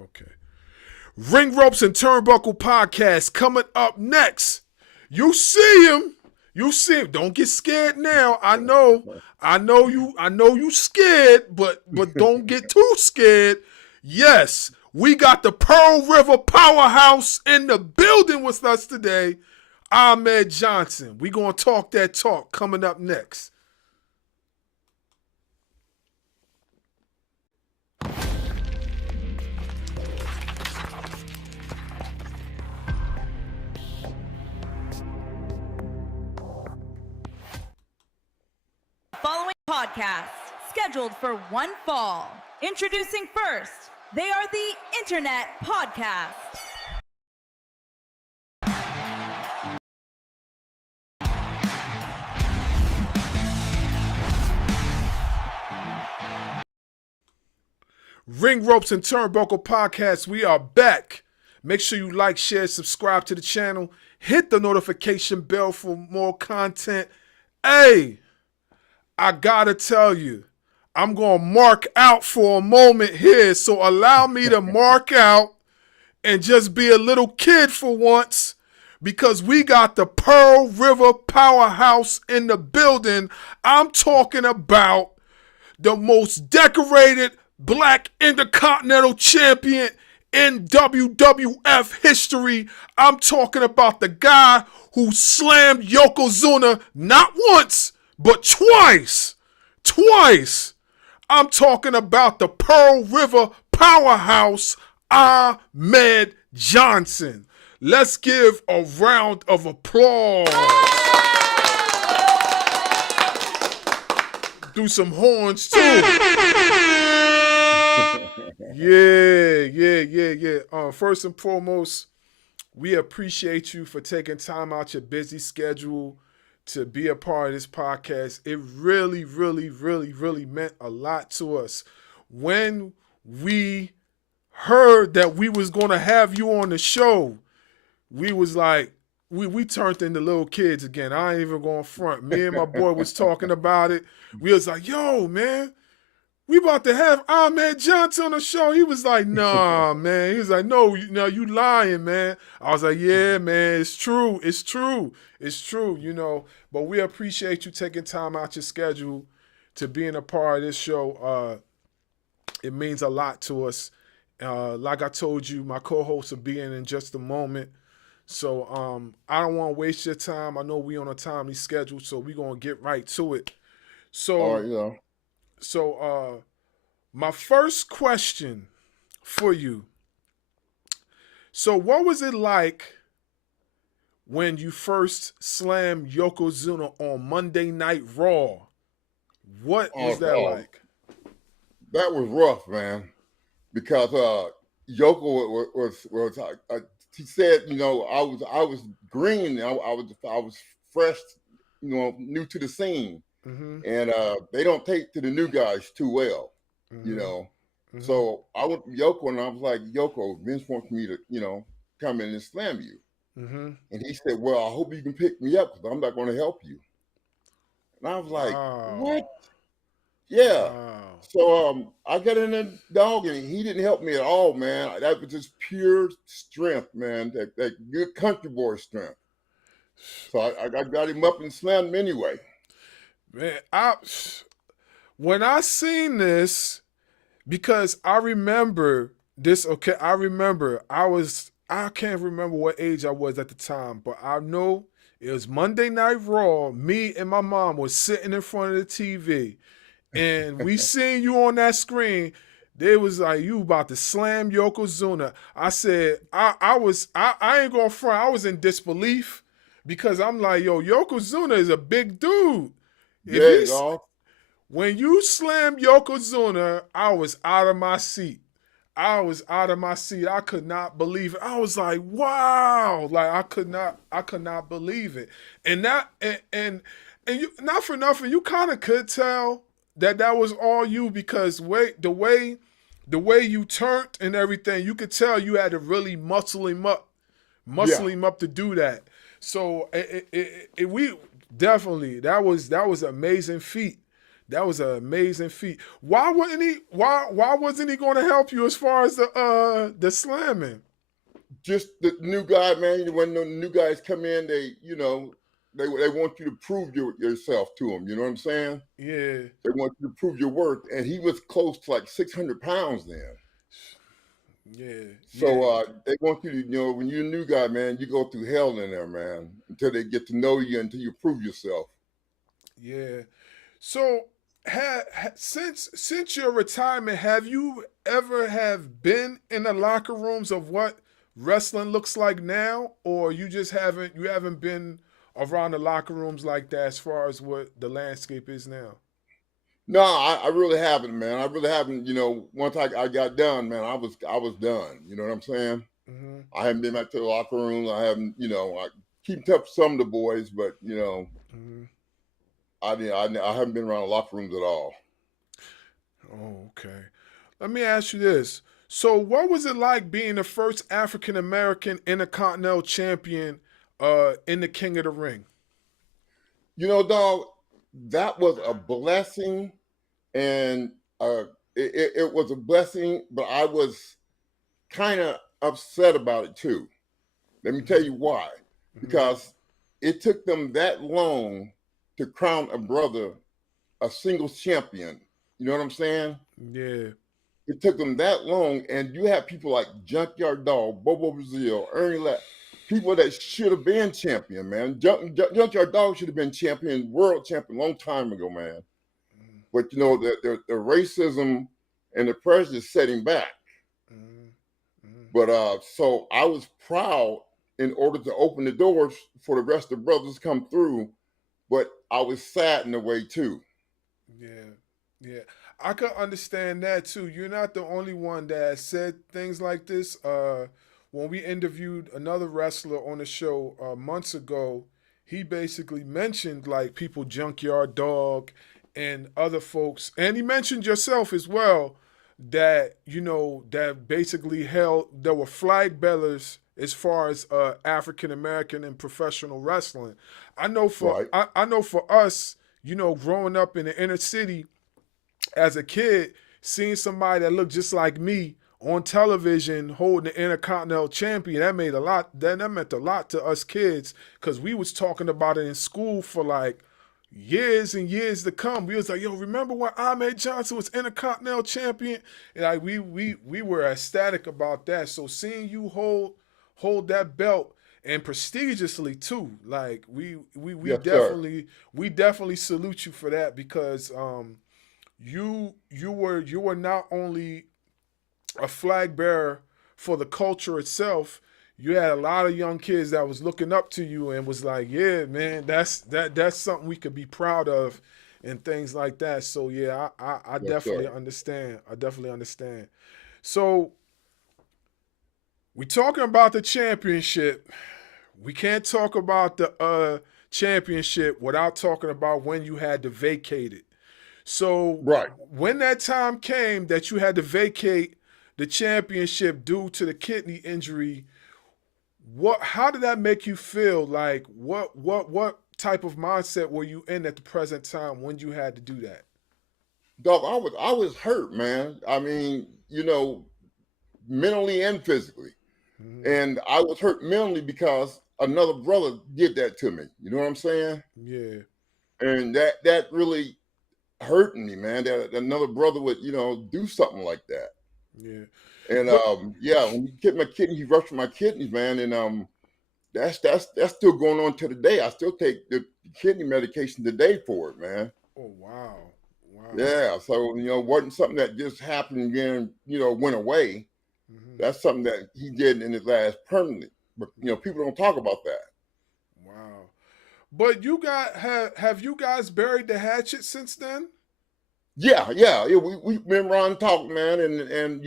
Okay. Ring Ropes and Turnbuckle podcast coming up next. You see him. You see him. Don't get scared now. I know you scared, but don't get too scared. Yes, we got the Pearl River Powerhouse in the building with us today. Ahmed Johnson. We gonna talk that talk coming up next. Following podcast scheduled for one fall. Introducing first, they are the Internet Podcast. Ring Ropes and Turnbuckle podcast, we are back. Make sure you like, share, subscribe to the channel. Hit the notification bell for more content. Hey, I gotta tell you, I'm gonna mark out for a moment here, so allow me to mark out and just be a little kid for once, because we got the Pearl River Powerhouse in the building. I'm talking about the most decorated Black Intercontinental Champion in WWF history. I'm talking about the guy who slammed Yokozuna not once, but twice. I'm talking about the Pearl River Powerhouse, Ahmed Johnson. Let's give a round of applause. Do some horns too. Yeah. First and foremost, we appreciate you for taking time out your busy schedule to be a part of this podcast. It really meant a lot to us. When we heard that we was going to have you on the show, we was like, we turned into little kids again. I ain't even going front. Me and my boy was talking about it. We was like, yo, man, we about to have Ahmed Johnson on the show. He was like, nah, man. He was like, no, you lying, man. I was like, yeah, man, it's true, you know. But we appreciate you taking time out your schedule to being a part of this show. It means a lot to us. Like I told you, my co-host will be in just a moment. So I don't want to waste your time. I know we on a timely schedule, so we're going to get right to it. So, all right, yeah. So my first question for you. So what was it like when you first slammed Yokozuna on Monday Night Raw? What was that like? That was rough, man, because Yoko was he said, you know, I was green, I was fresh, you know, new to the scene, and they don't take to the new guys too well, you know. So I went to Yoko and I was like, Yoko, Vince wants me to, you know, come in and slam you. And he said, well, I hope you can pick me up because I'm not going to help you. And I was like, what? Yeah. Wow. So I got in the dog and he didn't help me at all, man. That was just pure strength, man. That good country boy strength. So I got him up and slammed him anyway. Man, when I seen this, because I remember this, okay, I can't remember what age I was at the time, but I know it was Monday Night Raw. Me and my mom was sitting in front of the TV, and we seen you on that screen. They was like, you about to slam Yokozuna. I said, I ain't going front. I was in disbelief because I'm like, yo, Yokozuna is a big dude. When you slammed Yokozuna, I was out of my seat. I could not believe it. I was like, wow. Like I could not believe it. And that and you, not for nothing, you kind of could tell that was all you, because the way you turned and everything, you could tell you had to really muscle him up to do that. So we definitely, that was an amazing feat That was an amazing feat. Why wouldn't he? Why wasn't he going to help you as far as the slamming? Just the new guy, man. When the new guys come in, they they want you to prove yourself to them. You know what I'm saying? Yeah, They want you to prove your worth, and he was close to like 600 pounds then. yeah, So yeah, they want you to, when you're a new guy, man, you go through hell in there, man, until they get to know you, until you prove yourself. yeah. So, since your retirement, have you ever have been in the locker rooms of what wrestling looks like now, or you haven't been around the locker rooms like that as far as what the landscape is now? No, I really haven't, man. I really haven't. Once I got done, man, I was done. You know what I'm saying? Hmm. I haven't been back to the locker room. I haven't, I keep in touch with some of the boys, but Hmm. I haven't been around the locker rooms at all. Oh, okay. Let me ask you this. So, what was it like being the first African American Intercontinental Champion in the King of the Ring? Dog, that was a blessing, and it was a blessing, but I was kind of upset about it too. Let me tell Hmm. you why. Hmm. Because it took them that long to crown a brother a singles champion. You know what I'm saying? Yeah. It took them that long, and you have people like Junkyard Dog, Bobo Brazil, Ernie Ladd, people that should have been champion, man. Junkyard Dog should have been champion, world champion, long time ago, man. But the racism and the prejudice set him back. Hmm. Hmm. But so I was proud in order to open the doors for the rest of the brothers to come through, but I was sad in a way too. Yeah, yeah. I could understand that too. You're not the only one that said things like this. When we interviewed another wrestler on the show months ago, he basically mentioned like people, Junkyard Dog, and other folks, and he mentioned yourself as well. That that basically held there were flag bearers as far as African American and professional wrestling. Right. I know for us, growing up in the inner city as a kid, seeing somebody that looked just like me on television holding the Intercontinental Champion, that meant a lot to us kids because we was talking about it in school for like years and years to come. We was like, yo, remember when Ahmed Johnson was Intercontinental Champion? And like we were ecstatic about that. So seeing you hold that belt and prestigiously too, like Yes, sir. we definitely salute you for that because you were not only a flag bearer for the culture itself. You had a lot of young kids that was looking up to you and was like, "Yeah, man, that's something we could be proud of," and things like that. So yeah, I Yes, definitely sir. understand. I definitely understand. So we talking about the championship. We can't talk about the championship without talking about when you had to vacate it. So Right. when that time came that you had to vacate the championship due to the kidney injury, how did that make you feel? Like what type of mindset were you in at the present time when you had to do that? Dog, I was hurt, man. I mean, mentally and physically. Mm-hmm. And I was hurt mentally because another brother did that to me. You know what I'm saying? Yeah, And that really hurt me, man. That another brother would, do something like that. yeah. And But yeah, when he kicked my kidney, he rushed my kidneys, man. And that's still going on to today. I still take the kidney medication today for it, man. oh wow, wow. Yeah. So, wasn't something that just happened again, went away. Mm-hmm. That's something that he did in his last permanently. But people don't talk about that. Wow. But have you guys buried the hatchet since then? Yeah. We me and Ron talked, man, and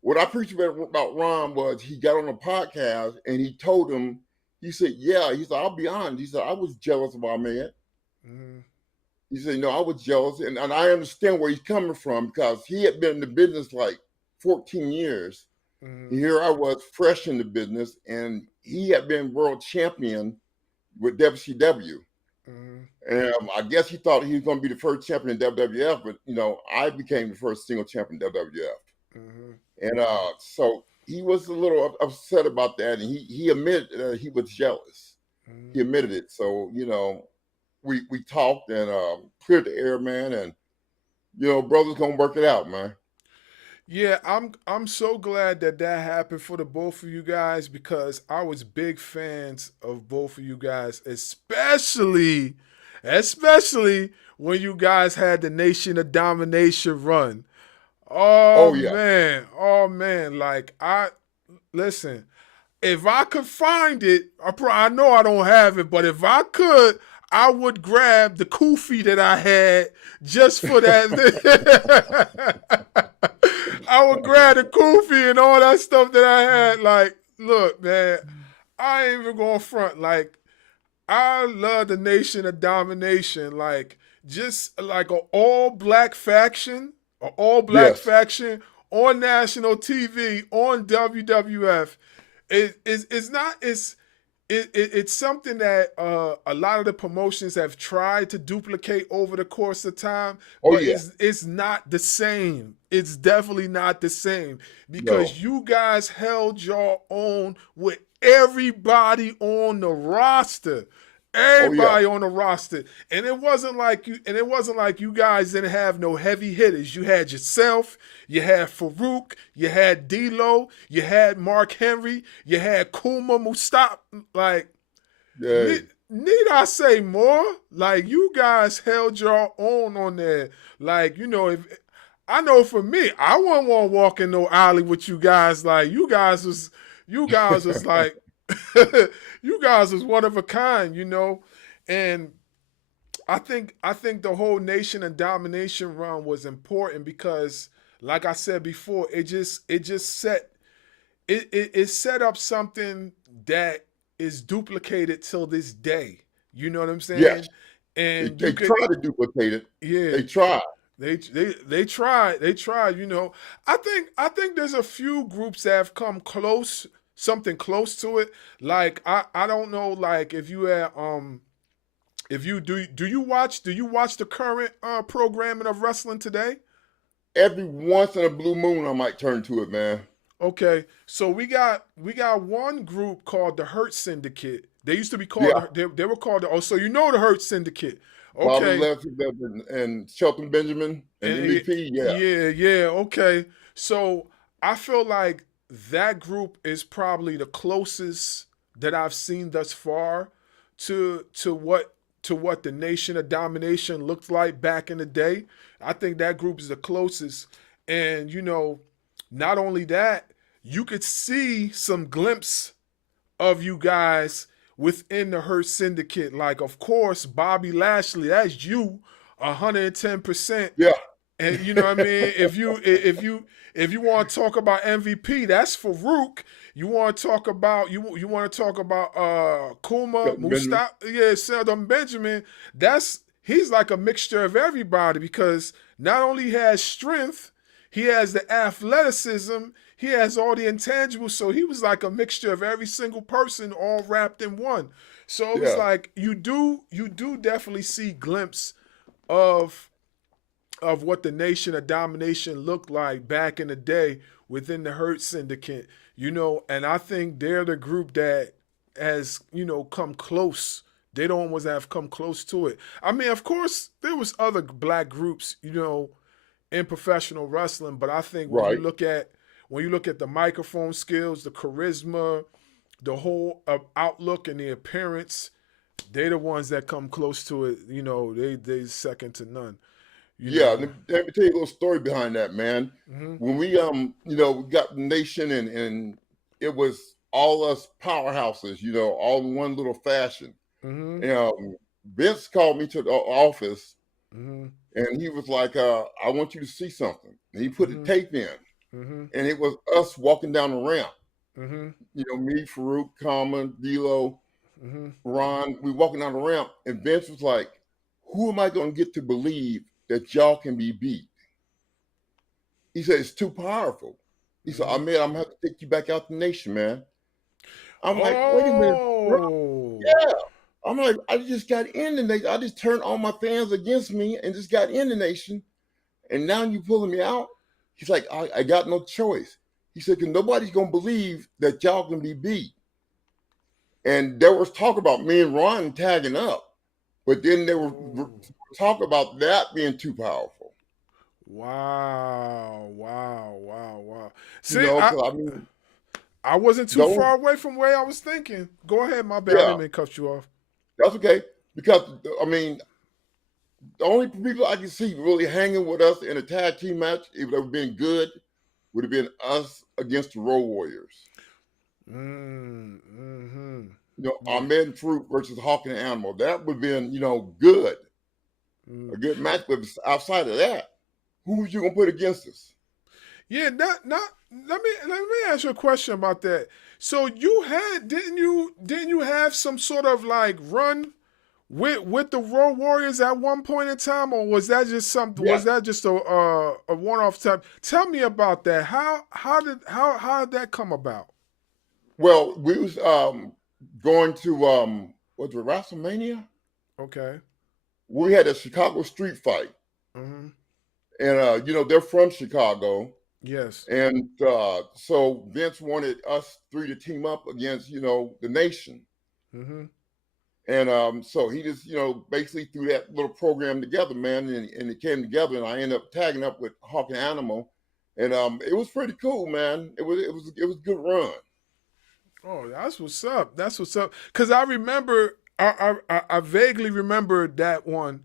what I appreciate about Ron was he got on a podcast and he told him, he said, yeah, he said, I'll be honest. He said, I was jealous of our man. Mm-hmm. He said, I was jealous, and I understand where he's coming from because he had been in the business like 14 years. Mm-hmm. Here I was fresh in the business, and he had been world champion with WCW. Mm-hmm. And I guess he thought he was going to be the first champion in WWF, but I became the first single champion in WWF. Mm-hmm. And so he was a little upset about that, and he admitted he was jealous. Mm-hmm. He admitted it. So we talked and cleared the air, man, and brother's gonna work it out, man. Yeah, I'm so glad that happened for the both of you guys because I was big fans of both of you guys, especially when you guys had the Nation of Domination run. Oh yeah, Oh man, like listen, if I could find it, I know I don't have it, but if I could, I would grab the kufi that I had just for that. I would grab the kufi and all that stuff that I had. Like, look, man, I ain't even going front. Like, I love the Nation of Domination. Like, just like an all black yes, faction on national TV on WWF. It's not it's something that a lot of the promotions have tried to duplicate over the course of time, oh but yeah, it's not the same. It's definitely not the same no, because you guys held your own with everybody on the roster. oh yeah, Everybody on the roster. And it wasn't like you guys didn't have no heavy hitters. You had yourself, you had Farouk, you had D'Lo, you had Mark Henry, you had Kuma Mustap. Like, yeah, need I say more? Like, you guys held your own on there. Like, if I know for me, I wouldn't want to walk in no alley with you guys. Like, you guys was like you guys was one of a kind, and I think the whole Nation and Domination run was important because, like I said before, it set up something that is duplicated till this day. You know what I'm saying? yes. And They you could, tried to duplicate it. yeah, They tried. they tried. I think there's a few groups that have come close, something close to it. Like I don't know, like if you had if you do you watch the current programming of wrestling today? Every once in a blue moon, I might turn to it, man. Okay, so we got one group called the Hurt Syndicate. They used to be called Yeah, they were called so you know the Hurt Syndicate. Bobby Okay, Leslie and Shelton Benjamin and and MVP. Yeah, yeah, okay. So I feel like that group is probably the closest that I've seen thus far to what the Nation of Domination looked like back in the day. I think that group is the closest. And not only that, you could see some glimpse of you guys within the Hurt Syndicate. Like, of course, Bobby Lashley, that's you, 110%. yeah, And you know what I mean? If you want to talk about MVP, that's Farouk. You want to talk about Kuma, Shelton Benjamin. Seldom Benjamin. He's like a mixture of everybody because not only he has strength, he has the athleticism, he has all the intangibles. So he was like a mixture of every single person all wrapped in one. So it was Yeah, like you do definitely see glimpse of what the Nation of Domination looked like back in the day within the Hurt Syndicate, and I think they're the group that has, come close. They don't almost have come close to it. I mean, of course, there was other black groups, in professional wrestling, but I think when you right. look at the microphone skills, the charisma, the whole outlook and the appearance, they're the ones that come close to it. They second to none. You Yeah, know. let me tell you a little story behind that, man. Mm-hmm. When we we got the Nation and it was all us powerhouses, all in one little fashion. Mm-hmm. And Vince called me to the office Mm-hmm. and he was like, I want you to see something. And he put the Mm-hmm. tape in, Mm-hmm. and it was us walking down the ramp. Mm-hmm. Me, Farouk, Common, D'Lo, Mm-hmm. Ron, we walking down the ramp, and Vince was like, who am I going to get to believe that y'all can be beat? He said, it's too powerful. He said, Mm-hmm. I'm going to have to take you back out the Nation, man. I'm like, wait a minute, bro. Oh. Yeah. I'm like, I just got in the nation. I just turned all my fans against me and just got in the nation. And now you pulling me out? He's like, I got no choice. He said, because nobody's going to believe that y'all can be beat. And there was talk about me and Ron tagging up. But then there was talk about that being too powerful. Wow. See, You know, because I mean, I wasn't too far away from where I was thinking. Go ahead, my bad. I didn't mean to cut you off. That's okay. Because, I mean, the only people I can see really hanging with us in a tag team match, if it would have been good, would have been us against the Road Warriors. Mm-hmm. You know, Ahmed Fruit versus Hawk and Animal. That would have been, you know, good. A good match. But outside of that, who was you gonna put against us? Yeah, let me ask you a question about that. So you had didn't you have some sort of like run with the Road Warriors at one point in time, or was that just something? Yeah. Was that just a one-off type? Tell me about that. How did that come about? Well, we was going to was it WrestleMania? Okay. We had a Chicago street fight. Mm-hmm. And you know, they're from Chicago. Yes. And so Vince wanted us three to team up against, you know, the nation. Mm-hmm. And so he just, you know, basically threw that little program together, man, and it came together, and I ended up tagging up with Hawk and Animal, and it was pretty cool, man. It was a good run. Oh, that's what's up. That's what's up. Cause I remember, I vaguely remember that one,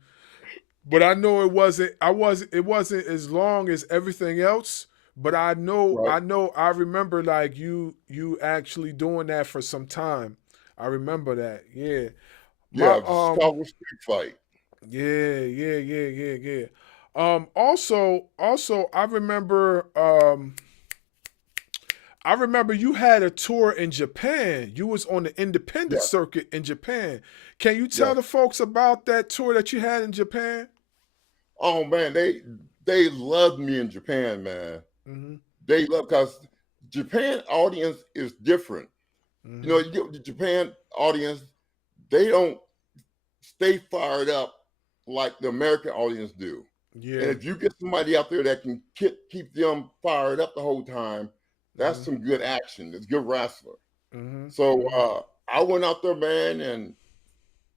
but I know it wasn't as long as everything else. But I remember like you actually doing that for some time. I remember that. Yeah. Yeah, the Chicago street fight. Yeah. Also, I remember you had a tour in Japan. You was on the independent circuit in Japan. Can you tell the folks about that tour that you had in Japan? Oh man, they loved me in Japan, man. Mm-hmm. They love, because Japan audience is different. Mm-hmm. You know, you get the Japan audience, they don't stay fired up like the American audience do. Yeah. And if you get somebody out there that can keep them fired up the whole time, that's some good action. It's good wrestler. Mm-hmm. So I went out there, man, and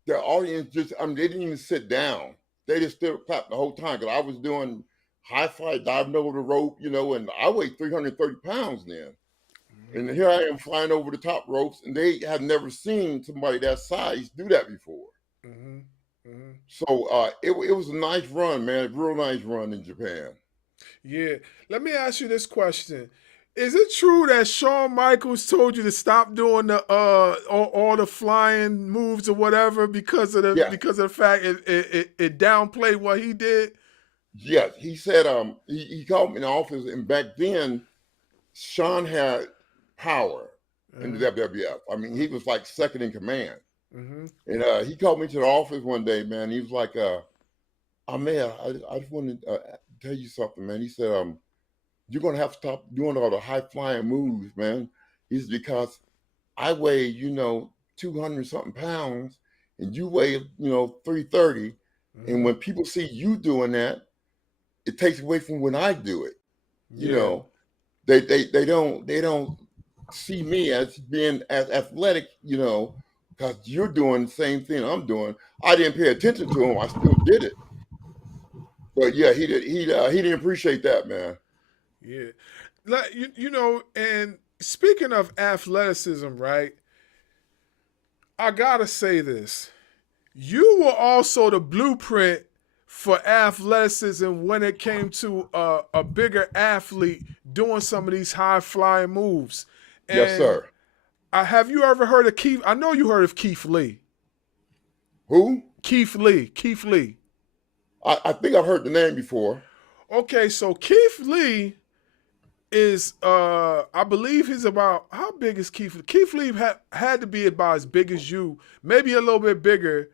the audience just, I mean, they didn't even sit down. They just stood up clapped the whole time, because I was doing high fly, diving over the rope, you know, and I weighed 330 pounds then. And here I am flying over the top ropes, and they have never seen somebody that size do that before. Mm-hmm. Mm-hmm. So it was a nice run, man, a real nice run in Japan. Yeah. Let me ask you this question. Is it true that Shawn Michaels told you to stop doing the all the flying moves or whatever because of the fact it downplayed what he did? Yes, he said he called me in the office, and back then Shawn had power in the WWF. I mean, he was like second in command. Mm-hmm. And he called me to the office one day, man. He was like, man, I just wanted to tell you something, man. He said, you're going to have to stop doing all the high-flying moves, man. He said, because I weigh, you know, 200-something pounds, and you weigh, you know, 330. Mm-hmm. And when people see you doing that, it takes away from when I do it. You know, they don't see me as being as athletic, you know, because you're doing the same thing I'm doing. I didn't pay attention to him. I still did it. But yeah, he didn't appreciate that, man. Yeah. Like, you know, and speaking of athleticism, right? I gotta say this. You were also the blueprint for athleticism when it came to a bigger athlete doing some of these high flying moves. And yes, sir. Have you ever heard of Keith? I know you heard of Keith Lee. Who? Keith Lee. I think I've heard the name before. Okay, so Keith Lee is I believe he's about, how big is Keith Lee? Keith Lee had to be about as big as you, maybe a little bit bigger.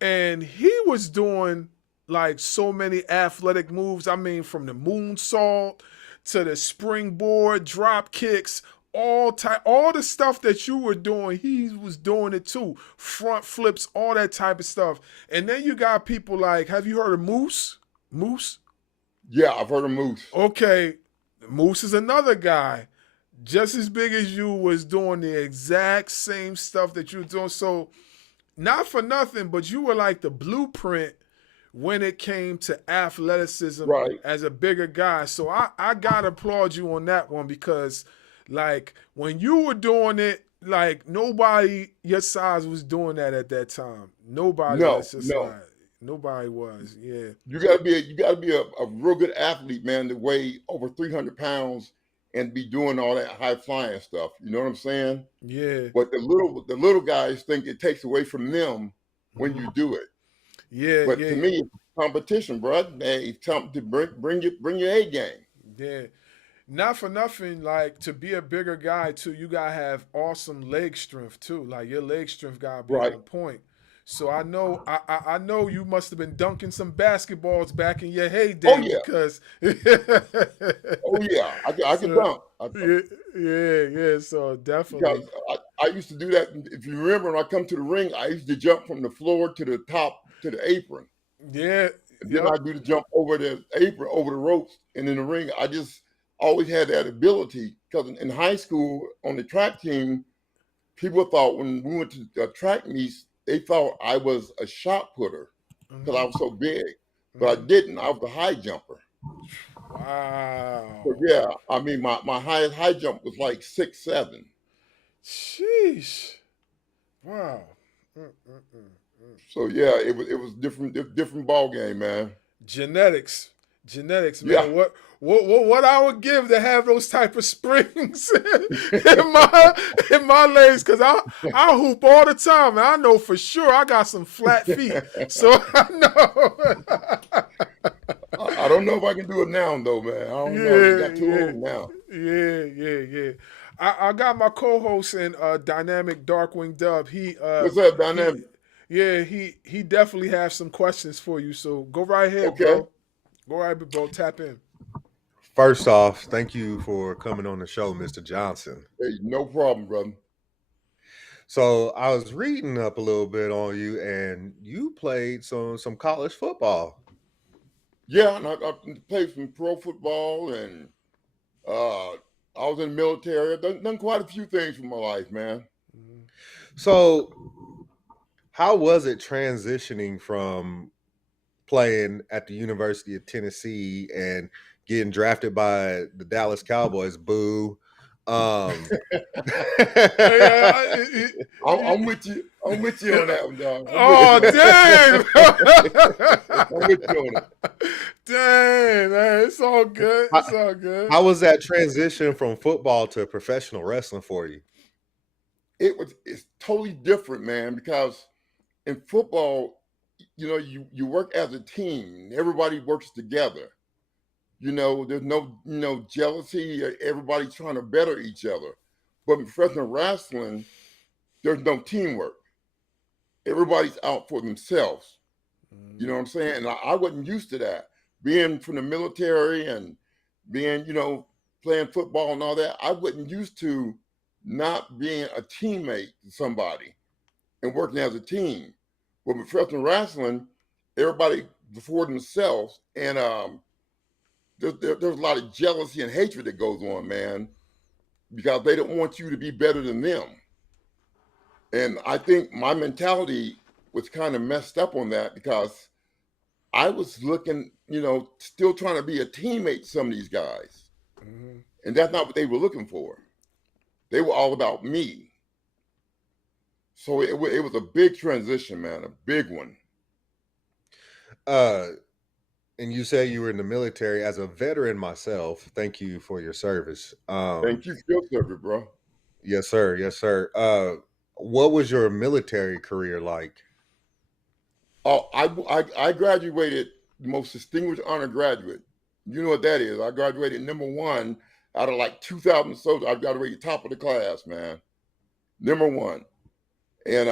And he was doing like so many athletic moves. I mean, from the moonsault to the springboard, drop kicks, all the stuff that you were doing, he was doing it too. Front flips, all that type of stuff. And then you got people like, have you heard of Moose? Moose? Yeah, I've heard of Moose. Okay, Moose is another guy, just as big as you, was doing the exact same stuff that you were doing. So, not for nothing, but you were like the blueprint when it came to athleticism Right. as a bigger guy. So I gotta applaud you on that one, because like when you were doing it, like nobody your size was doing that at that time. Nobody No, that's your no. size. Nobody was. Yeah. You gotta be a real good athlete, man, to weigh over 300 pounds and be doing all that high flying stuff. You know what I'm saying? Yeah. But the little guys think it takes away from them when you do it. Yeah. But Yeah. to me, it's competition, bro. Hey, it's time to bring your A game. Yeah. Not for nothing, like to be a bigger guy too, you gotta have awesome leg strength too. Like your leg strength gotta be Right. on point. So I know I know you must have been dunking some basketballs back in your heyday, Oh yeah. because Oh yeah. I can dunk. yeah. So definitely. Because I used to do that. If you remember, when I come to the ring, I used to jump from the floor to the top to the apron. Yeah. And then Yep. I do the jump over the apron, over the ropes, and in the ring. I just always had that ability, because in high school on the track team, people thought when we went to track meets, they thought I was a shot putter because I was so big, but I didn't. I was a high jumper. Wow. So yeah, I mean my highest high jump was like 6'7". Sheesh. Wow. So yeah, it was different ball game, man. Genetics, Yeah. man. What I would give to have those type of springs in my legs, because I hoop all the time, and I know for sure I got some flat feet, so I know. I don't know if I can do it now though, man. I don't know. You got too old now. Yeah. I got my co-host in Dynamic Darkwing Dub. What's up, Dynamic? He definitely has some questions for you. So go right ahead, Okay. bro. Go right ahead, bro. Tap in. First off, thank you for coming on the show, Mr. Johnson. Hey, no problem, brother. So I was reading up a little bit on you, and you played some college football. Yeah, and I played some pro football, and I was in the military. I've done quite a few things for my life, man. So how was it transitioning from playing at the University of Tennessee and getting drafted by the Dallas Cowboys? Boo. I'm with you. I'm with you on that one, dog. Oh, damn. I'm with you on it. Dang, man. It's all good. It's all good. How was that transition from football to professional wrestling for you? It's totally different, man, because in football, you know, you work as a team. Everybody works together. You know, there's no jealousy. Everybody's trying to better each other. But in professional wrestling, there's no teamwork. Everybody's out for themselves. You know what I'm saying? And I wasn't used to that. Being from the military and being, playing football and all that, I wasn't used to not being a teammate to somebody and working as a team. But with professional wrestling, everybody for themselves, and there's a lot of jealousy and hatred that goes on, man, because they don't want you to be better than them. And I think my mentality was kind of messed up on that, because I was looking, still trying to be a teammate to some of these guys. And that's not what they were looking for. They were all about me. So it was a big transition, man, a big one. And you say you were in the military. As a veteran myself, thank you for your service. Thank you for your service, bro. Yes, sir. Yes, sir. What was your military career like? Oh, I graduated the most distinguished honor graduate. You know what that is? I graduated #1 out of like 2,000 soldiers. I graduated top of the class, man. #1. And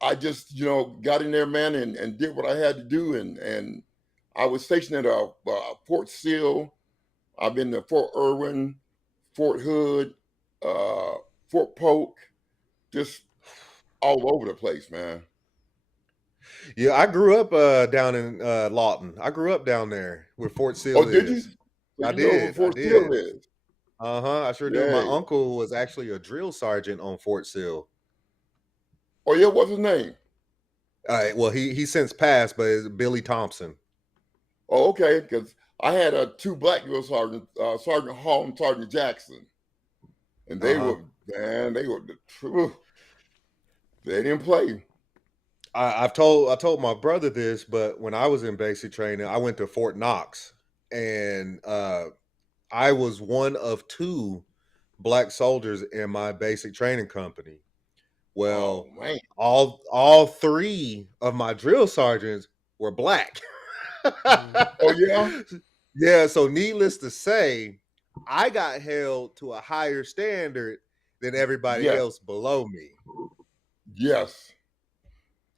I just, got in there, man, and did what I had to do. And I was stationed at Fort Sill. I've been to Fort Irwin, Fort Hood, Fort Polk, just all over the place, man. Yeah, I grew up down in Lawton. I grew up down there where Fort Oh, Sill did you? is. So I you know where did. I Fort Sill did. is? Uh-huh. I sure do. My Yay. uncle was actually a drill sergeant on Fort Sill. Oh yeah, what's his name? Well, he since passed, but it's Billy Thompson. Oh, okay, because I had two black drill sergeants, Sergeant Hall and Sergeant Jackson, and they Uh-huh. were, man, they were the truth. They didn't play. I told my brother this, but when I was in basic training, I went to Fort Knox, and I was one of two black soldiers in my basic training company. Oh Well, man. all three of my drill sergeants were black. Oh yeah. Yeah, so needless to say, I got held to a higher standard than everybody Yes. else below me. Yes.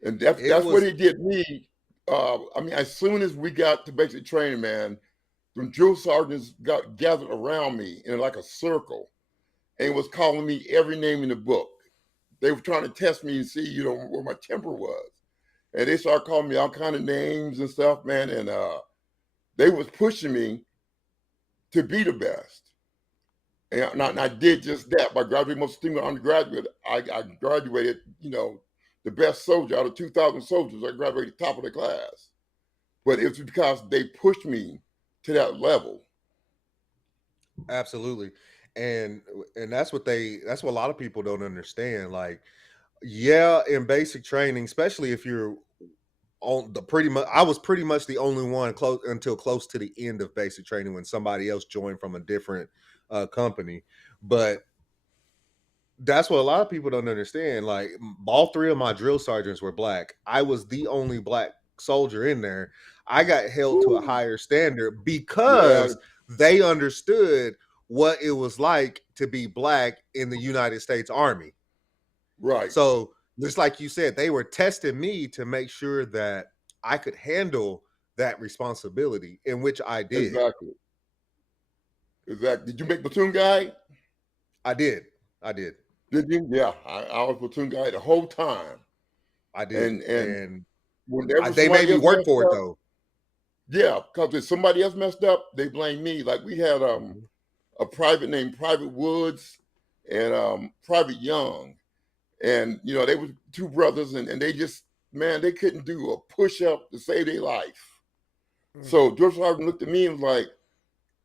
And that's It that's what was he did me. I mean, as soon as we got to basic training, man, the drill sergeants got gathered around me in like a circle and was calling me every name in the book. They were trying to test me and see, where my temper was. And they started calling me all kind of names and stuff, man. And they was pushing me to be the best. And I did just that. By graduating most distinguished undergraduate, I graduated, the best soldier out of 2,000 soldiers. I graduated top of the class. But it's because they pushed me to that level. absolutely, and that's what a lot of people don't understand. Like, yeah, in basic training, especially if you're on the pretty much, I was pretty much the only one close until close to the end of basic training when somebody else joined from a different company. But that's what a lot of people don't understand. Like, all three of my drill sergeants were black. I was the only black soldier in there. I got held to a Woo. higher standard Yeah, because they understood what it was like to be black in the United States Army. right. So, just like you said, they were testing me to make sure that I could handle that responsibility, in which I did. Exactly. Exactly. Did you make platoon guy? I did. I did. Did you? Yeah, I was platoon guy the whole time. I did. And And whenever they made somebody me else work messed for it up, though. yeah, because if somebody else messed up, they blame me. Like we had Mhm. a private named Private Woods and Private Young. And they were two brothers and they just, man, they couldn't do a push-up to save their life. So George Harden looked at me and was like,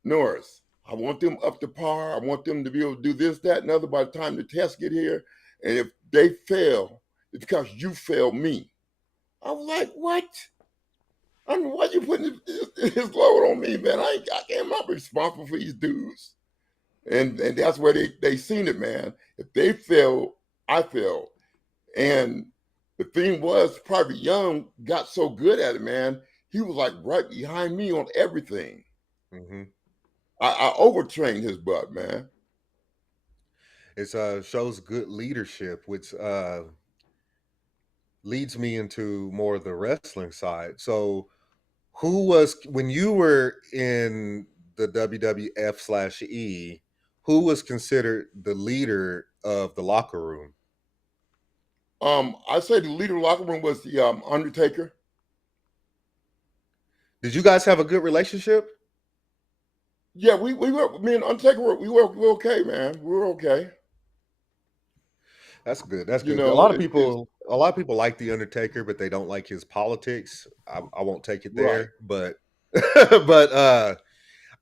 Norris, I want them up to par. I want them to be able to do this, that, and other by the time the tests get here. And if they fail, it's because you failed me. I was like, what? I mean, why you putting his load on me, man? I'm not responsible for these dudes. And that's where they seen it, man. If they fail, I fail. And the thing was, Private Young got so good at it, man. He was like right behind me on everything. Mhm. I overtrained his butt, man. It's shows good leadership, which leads me into more of the wrestling side. So, who was when you were in the WWF/E? Who was considered the leader of the locker room? I say the leader of the locker room was the Undertaker. Did you guys have a good relationship? Yeah, we were me and Undertaker we were okay, man. We were okay. That's good. That's You good. A know, lot of it is people, a lot of people like the Undertaker, but they don't like his politics. I won't take it right. there, but but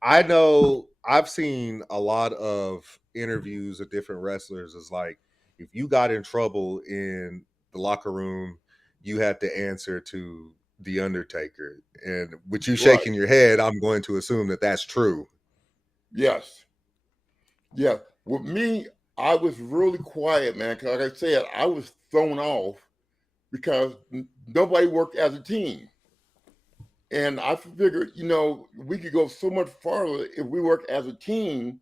I know I've seen a lot of interviews of different wrestlers. Is like if you got in trouble in the locker room, you had to answer to the Undertaker. And with you Right. shaking your head, I'm going to assume that that's true. Yes. Yeah. With me, I was really quiet, man. Cause like I said, I was thrown off because nobody worked as a team. And I figured, we could go so much farther if we worked as a team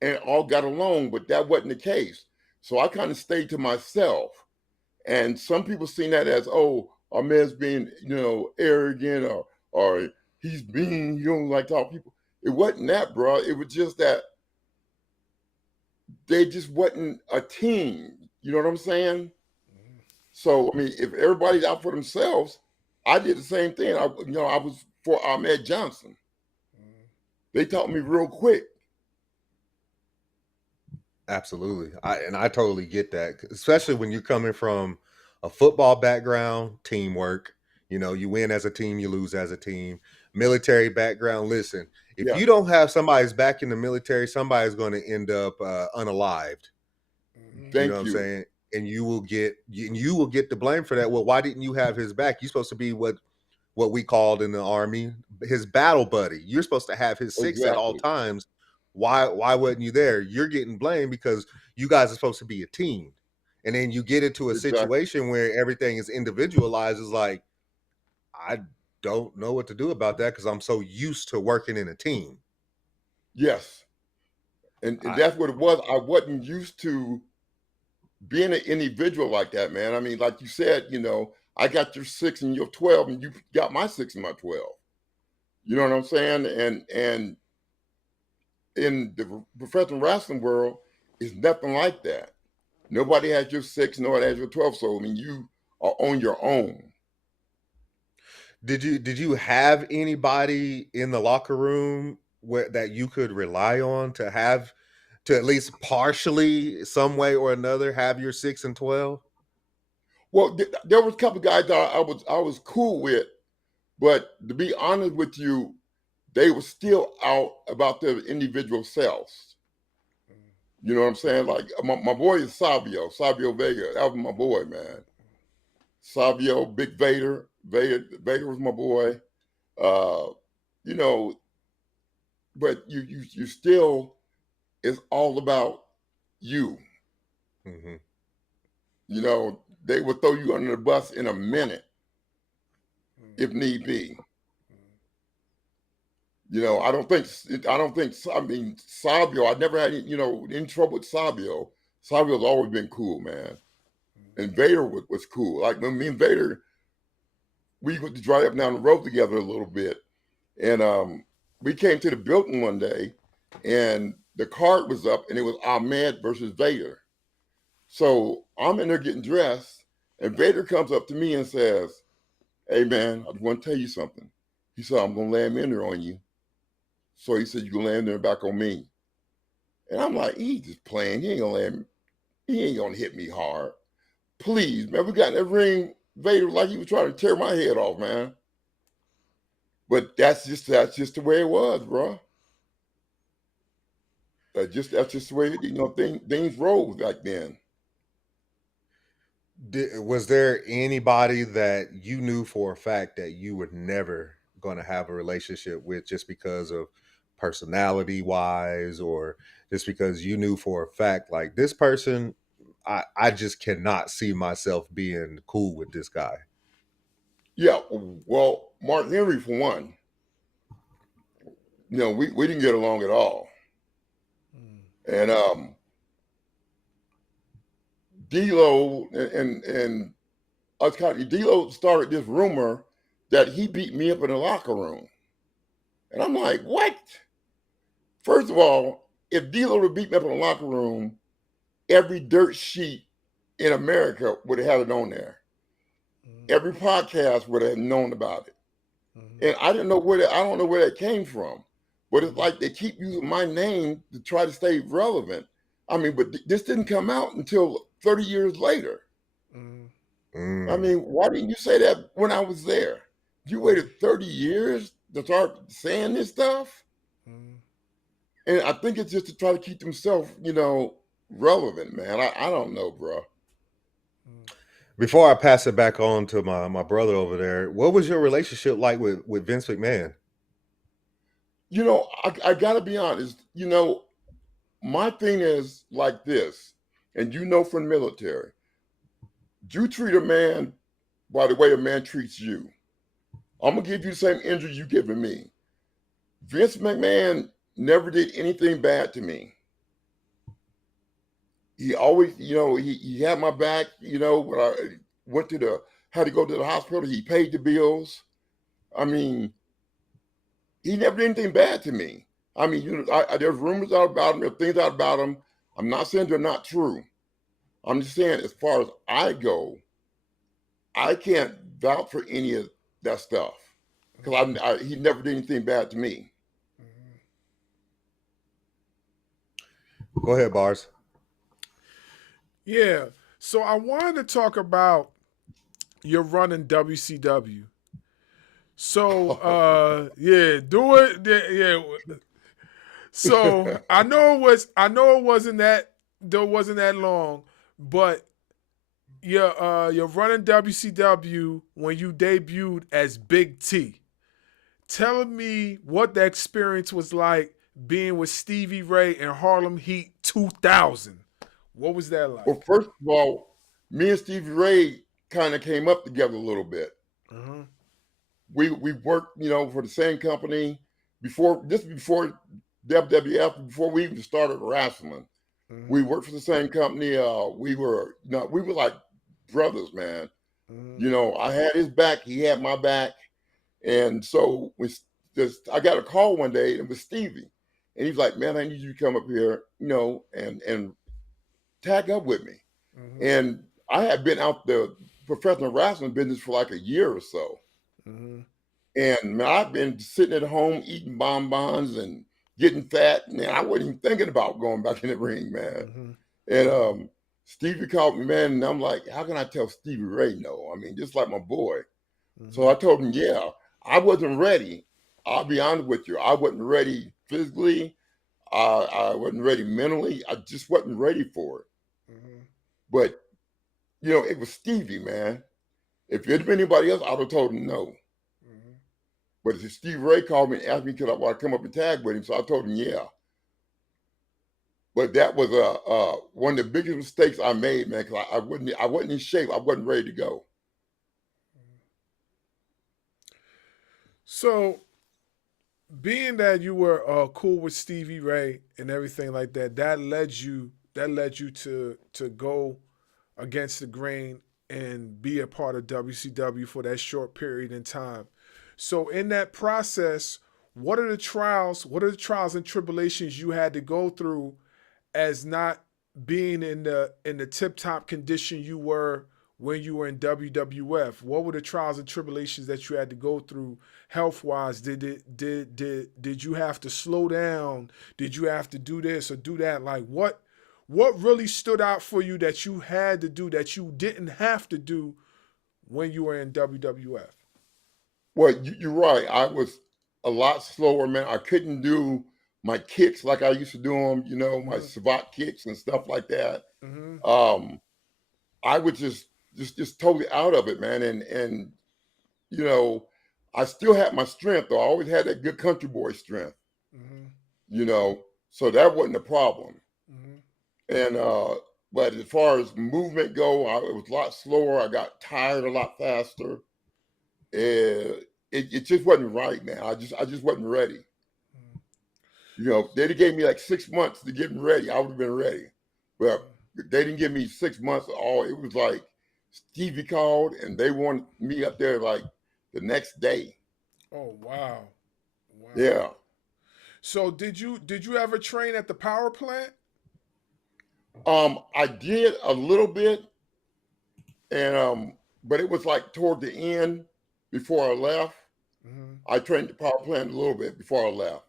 and all got along, but that wasn't the case. So I kind of stayed to myself. And some people seen that as, oh, our man's being, arrogant or he's mean, he don't like to talk to people. It wasn't that, bro. It was just that they just wasn't a team. You know what I'm saying? So I mean, if everybody's out for themselves, I did the same thing. I was for Ahmed Johnson. They taught me real quick. Absolutely. I totally get that, especially when you're coming from a football background, teamwork. You win as a team, you lose as a team. Military background, listen, if Yeah, you don't have somebody's back in the military, somebody's going to end up unalived. You know what thank I'm you. saying? And you will get the blame for that. Well, why didn't you have his back? You're supposed to be what we called in the Army his battle buddy. You're supposed to have his six at all Exactly. times. Why wasn't you there? You're getting blamed because you guys are supposed to be a team. And then you get into a Exactly. situation where everything is individualized. Is like, I don't know what to do about that because I'm so used to working in a team. Yes. And I that's what it was. I wasn't used to being an individual like that, man. I mean, like you said, I got your 6 and your 12, and you got my 6 and my 12. You know what I'm saying? And in the professional wrestling world, it's nothing like that. Nobody has your 6, nobody has your 12. So I mean, you are on your own. did you have anybody in the locker room that you could rely on to at least partially, some way or another, have your 6 and 12? Well, there was a couple of guys that I was cool with, but to be honest with you, they were still out about their individual selves. You know what I'm saying? Like my boy is Savio Vega. That was my boy, man. Savio, Big Vader was my boy. Uh, you know, but you still, it's all about you. Mm-hmm. They would throw you under the bus in a minute if need be. I mean, Savio, I never had, any trouble with Savio. Savio's always been cool, man. And Vader was cool. Like when me and Vader, we used to drive up and down the road together a little bit. And we came to the building one day and the card was up and it was Ahmed versus Vader. So I'm in there getting dressed and Vader comes up to me and says, "Hey man, I just want to tell you something." He said, "I'm going to land in there on you." So he said, "You can land there back on me." And I'm like, he's just playing. He ain't gonna hit me hard. Please, man, we got in that ring, Vader, like he was trying to tear my head off, man. But that's just the way it was, bro. That's just the way things rolled back then. Was there anybody that you knew for a fact that you were never going to have a relationship with, just because of personality wise, or just because you knew for a fact, like, this person, I just cannot see myself being cool with this guy? Yeah, well, Mark Henry for one. We didn't get along at all. And D'Lo and us D'Lo started this rumor that he beat me up in the locker room. And I'm like, what? First of all, if D'Lo would beat me up in the locker room, every dirt sheet in America would have had it on there. Every podcast would have known about it. And I don't know where that came from. But it's like they keep using my name to try to stay relevant. I mean, but this didn't come out until 30 years later. I mean, why didn't you say that when I was there? You waited 30 years to start saying this stuff? And I think it's just to try to keep themselves, relevant, man. I don't know, bro. Before I pass it back on to my brother over there, what was your relationship like with Vince McMahon? I got to be honest. My thing is like this, and from the military, you treat a man by the way a man treats you. I'm going to give you the same injury you giving me. Vince McMahon never did anything bad to me. He always, he had my back, when I had to go to the hospital, he paid the bills. I mean, he never did anything bad to me. I mean, there's rumors out about him, there's things out about him, I'm not saying they're not true. I'm just saying, as far as I go, I can't vouch for any of that stuff because he never did anything bad to me. Go ahead, Bars. Yeah. So I wanted to talk about your run in WCW. So yeah, do it. Yeah. So I know it wasn't that long, but your run in WCW when you debuted as Big T. Telling me what the experience was like being with Stevie Ray and Harlem Heat 2000. What was that like? Well, first of all, me and Stevie Ray kind of came up together a little bit. Uh-huh. We worked, for the same company before WWF, before we even started wrestling. Mm-hmm. We worked for the same company. We were like brothers, man. Mm-hmm. I had his back, he had my back, and so I got a call one day, and it was Stevie, and he's like, "Man, I need you to come up here, and tag up with me." Mm-hmm. And I had been out the professional wrestling business for like a year or so. Mm-hmm. And man, I've been sitting at home eating bonbons and getting fat. Man, I wasn't even thinking about going back in the ring, man. Mm-hmm. And Stevie called me, man, and I'm like, how can I tell Stevie Ray no? I mean, just like my boy. Mm-hmm. So I told him, yeah, I wasn't ready. I'll be honest with you. I wasn't ready physically. I wasn't ready mentally. I just wasn't ready for it. Mm-hmm. But, it was Stevie, man. If it had been anybody else, I would have told him no. Mm-hmm. But Steve Ray called me and asked me could I want to come up and tag with him, so I told him yeah. But that was one of the biggest mistakes I made, man, because I wasn't in shape. I wasn't ready to go. So, being that you were cool with Stevie Ray and everything like that, that led you to go against the grain and be a part of WCW for that short period in time. So in that process, what are the trials and tribulations you had to go through as not being in the tip top condition you were when you were in WWF? What were the trials and tribulations that you had to go through health wise? Did you have to slow down? Did you have to do this or do that? Like what really stood out for you that you had to do that you didn't have to do when you were in WWF? Well, you're right. I was a lot slower, man. I couldn't do my kicks like I used to do them, my savate kicks and stuff like that. Mm-hmm. I was just totally out of it, man. And I still had my strength, though. I always had that good country boy strength, Mm-hmm. so that wasn't a problem. Mm-hmm. And but as far as movement go, it was a lot slower. I got tired a lot faster. It just wasn't right, man. I just wasn't ready. They'd gave me like 6 months to get ready. I would have been ready. But they didn't give me 6 months at all. It was like Stevie called and they wanted me up there like the next day. Oh wow. Yeah. So did you ever train at the power plant? I did a little bit, and but it was like toward the end before I left. Mm-hmm. I trained at the power plant a little bit before I left.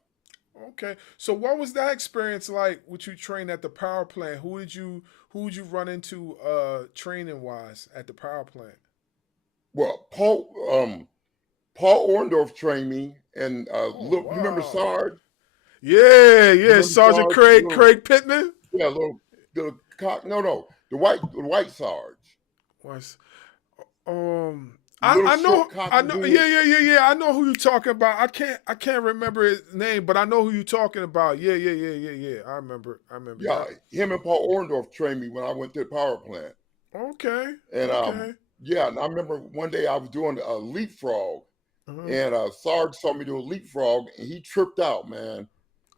Okay. So what was that experience like with you training at the power plant? Who did you run into training wise at the power plant? Well, Paul Orndorff trained me, and Oh you remember wow. Sarge? Yeah, Sergeant Sarge? Craig Pittman. Yeah, little cock. No, the white Sarge. Was Little I know short cocky dude. yeah. I know who you're talking about. I can't remember his name, but I know who you're talking about. Yeah. I remember. Yeah, him and Paul Orndorff trained me when I went to the power plant. Okay. And Okay. yeah, and I remember one day I was doing a leapfrog, Uh-huh. and Sarge saw me do a leapfrog, and he tripped out, man.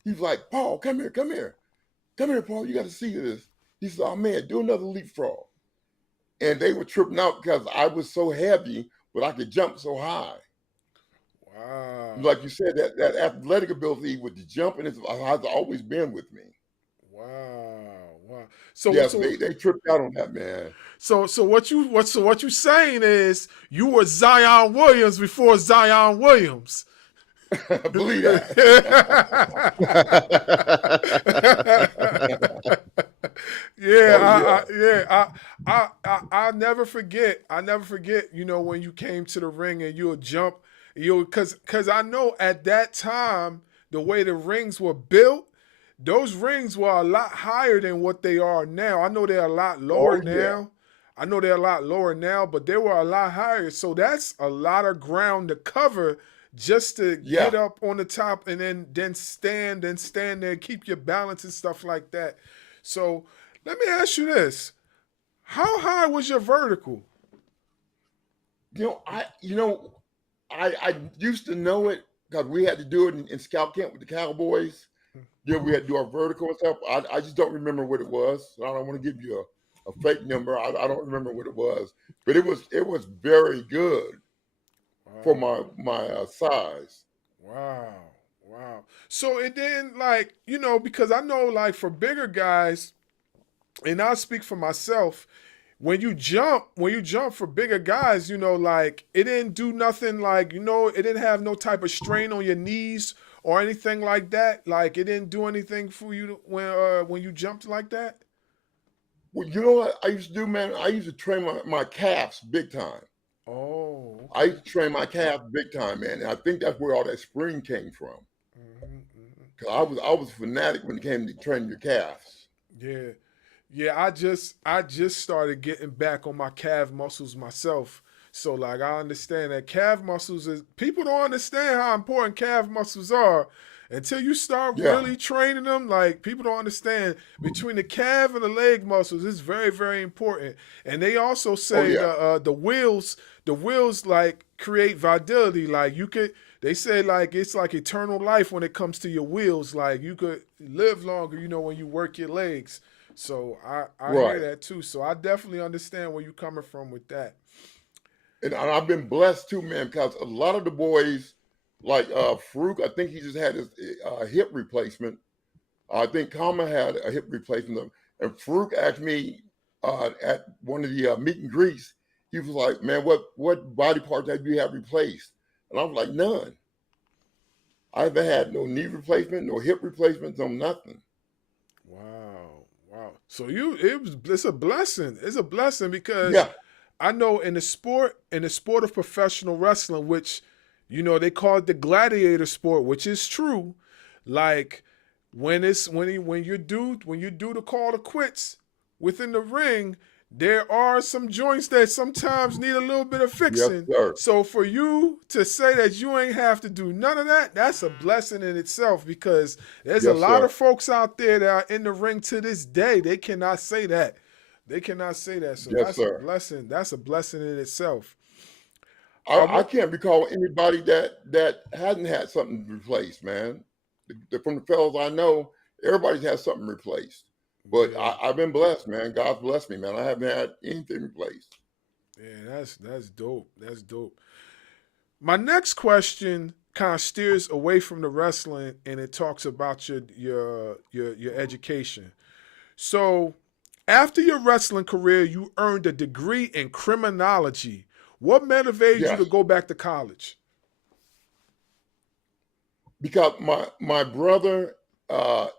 He's like, Paul, come here, Paul, you got to see this. He said, oh man, do another leapfrog. And they were tripping out because I was so heavy, but I could jump so high. Wow. Like you said, that athletic ability with the jumping has always been with me. Wow. wow. Yes, they tripped out on that, man. So what you saying is you were Zion Williams before Zion Williams. Believe that. Yeah, Oh yeah. I'll never forget. I never forget. You know, when you came to the ring and you'll jump, because I know at that time the way the rings were built, those rings were a lot higher than what they are now. I know they're a lot lower Oh yeah. now. I know they're a lot lower now, but they were a lot higher. So that's a lot of ground to cover just to Yeah. get up on the top and then stand there and keep your balance and stuff like that. So let me ask you this. How high was your vertical? I used to know it because we had to do it in scout camp with the Cowboys. We had to do our vertical and stuff. I just don't remember what it was. So I don't want to give you a fake number. I don't remember what it was, but it was very good for my size. Wow. Wow. So it then because I know like for bigger guys, and I'll speak for myself, when you jump for bigger guys, like it didn't do nothing like, it didn't have no type of strain on your knees or anything like that. Like it didn't do anything for you when you jumped like that. Well, you know what I used to do, man? I used to train my calves big time. Oh, okay. I used to train my calves big time, man. And I think that's where all that spring came from. Cause I was a fanatic when it came to training your calves. Yeah. Yeah, I just started getting back on my calf muscles myself. So like I understand that calf muscles is people don't understand how important calf muscles are until you start Yeah. really training them. Like people don't understand between the calf and the leg muscles, it's very, very important. And they also say the wheels like create vitality. Like they say like it's like eternal life when it comes to your wheels. Like you could live longer, when you work your legs. So I Right. hear that too. So I definitely understand where you're coming from with that. And I've been blessed too, man, because a lot of the boys, like Farouk, I think he just had his hip replacement. I think Kama had a hip replacement. And Farouk asked me at one of the meet and greets, he was like, man, what body parts have you had replaced? And I was like, none. I haven't had no knee replacement, no hip replacement, no nothing. Wow. So it's a blessing. It's a blessing because Yeah. I know in the sport of professional wrestling, which they call it the gladiator sport, which is true. Like when you do the call to quits within the ring, there are some joints that sometimes need a little bit of fixing. Yes, sir. So for you to say that you ain't have to do none of that, that's a blessing in itself because there's a lot of folks out there that are in the ring to this day. They cannot say that. They cannot say that. So Yes, that's sir. a blessing. That's a blessing in itself. I can't recall anybody that hadn't had something replaced, man. From the fellows I know, everybody's had something replaced. But I've been blessed, man. God's blessed me, man. I haven't had anything replaced. Yeah, that's dope. That's dope. My next question kind of steers away from the wrestling and it talks about your education. So, after your wrestling career, you earned a degree in criminology. What motivated you to go back to college? Because my brother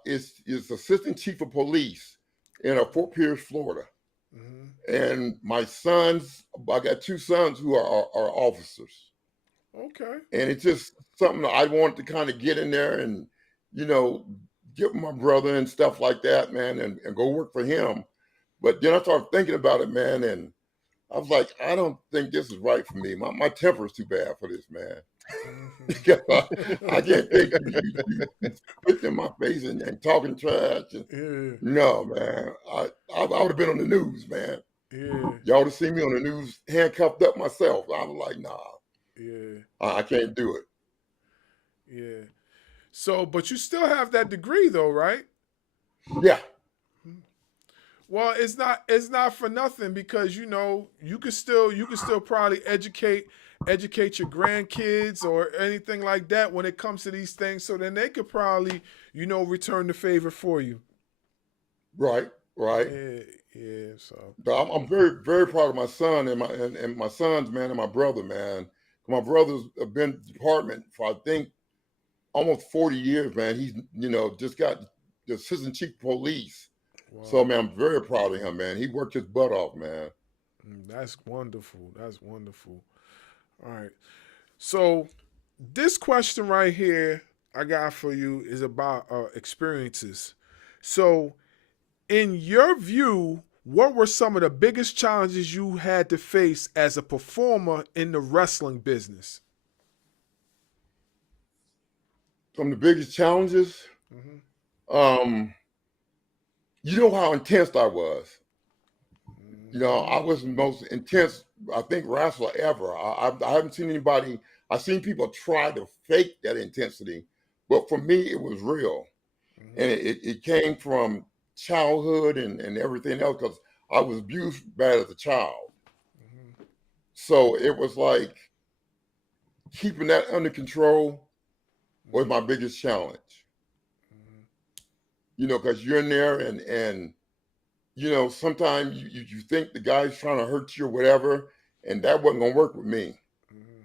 is assistant chief of police in Fort Pierce, Florida. Mm-hmm. And my sons, I got two sons who are officers. Okay. And it's just something I wanted to kind of get in there and, get my brother and stuff like that, man, and go work for him. But then I started thinking about it, man, and I was like, I don't think this is right for me. My temper is too bad for this, man. I can't take you spitting in my face and talking trash. And, no, man. I would have been on the news, man. Yeah. Y'all would have seen me on the news handcuffed up myself. I was like, nah. Yeah. I can't do it. Yeah. So, but you still have that degree though, right? Yeah. Well, it's not for nothing because you could still probably educate your grandkids or anything like that when it comes to these things, so then they could probably return the favor for you. Right. right? Yeah. So But I'm very, very proud of my son and my sons, man, and my brother, man. My brother's been in the department for I think almost 40 years, man. He's just got the assistant chief of police. So wow. man, I'm very proud of him, man. He worked his butt off, man. That's wonderful. That's wonderful. All right. So this question right here I got for you is about experiences. So in your view, what were some of the biggest challenges you had to face as a performer in the wrestling business? Some of the biggest challenges, Mm-hmm. um, you know how intense I was. I Mm-hmm. was the most intense, I think, wrestler ever. I haven't seen anybody. I've seen people try to fake that intensity, but for me, it was real, and Mm-hmm. it came from childhood and everything else because I was abused bad as a child. Mm-hmm. So it was like keeping that under control was my biggest challenge. Because you're in there and sometimes you think the guy's trying to hurt you or whatever, and that wasn't gonna work with me. Mm-hmm.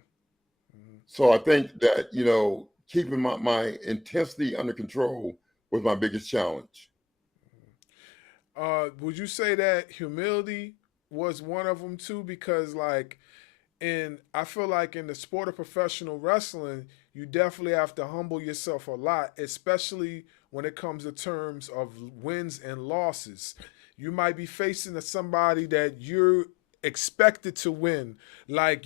So I think that, keeping my intensity under control was my biggest challenge. Would you say that humility was one of them too? Because like I feel like in the sport of professional wrestling, you definitely have to humble yourself a lot, especially when it comes to terms of wins and losses. You might be facing somebody that you're expected to win, like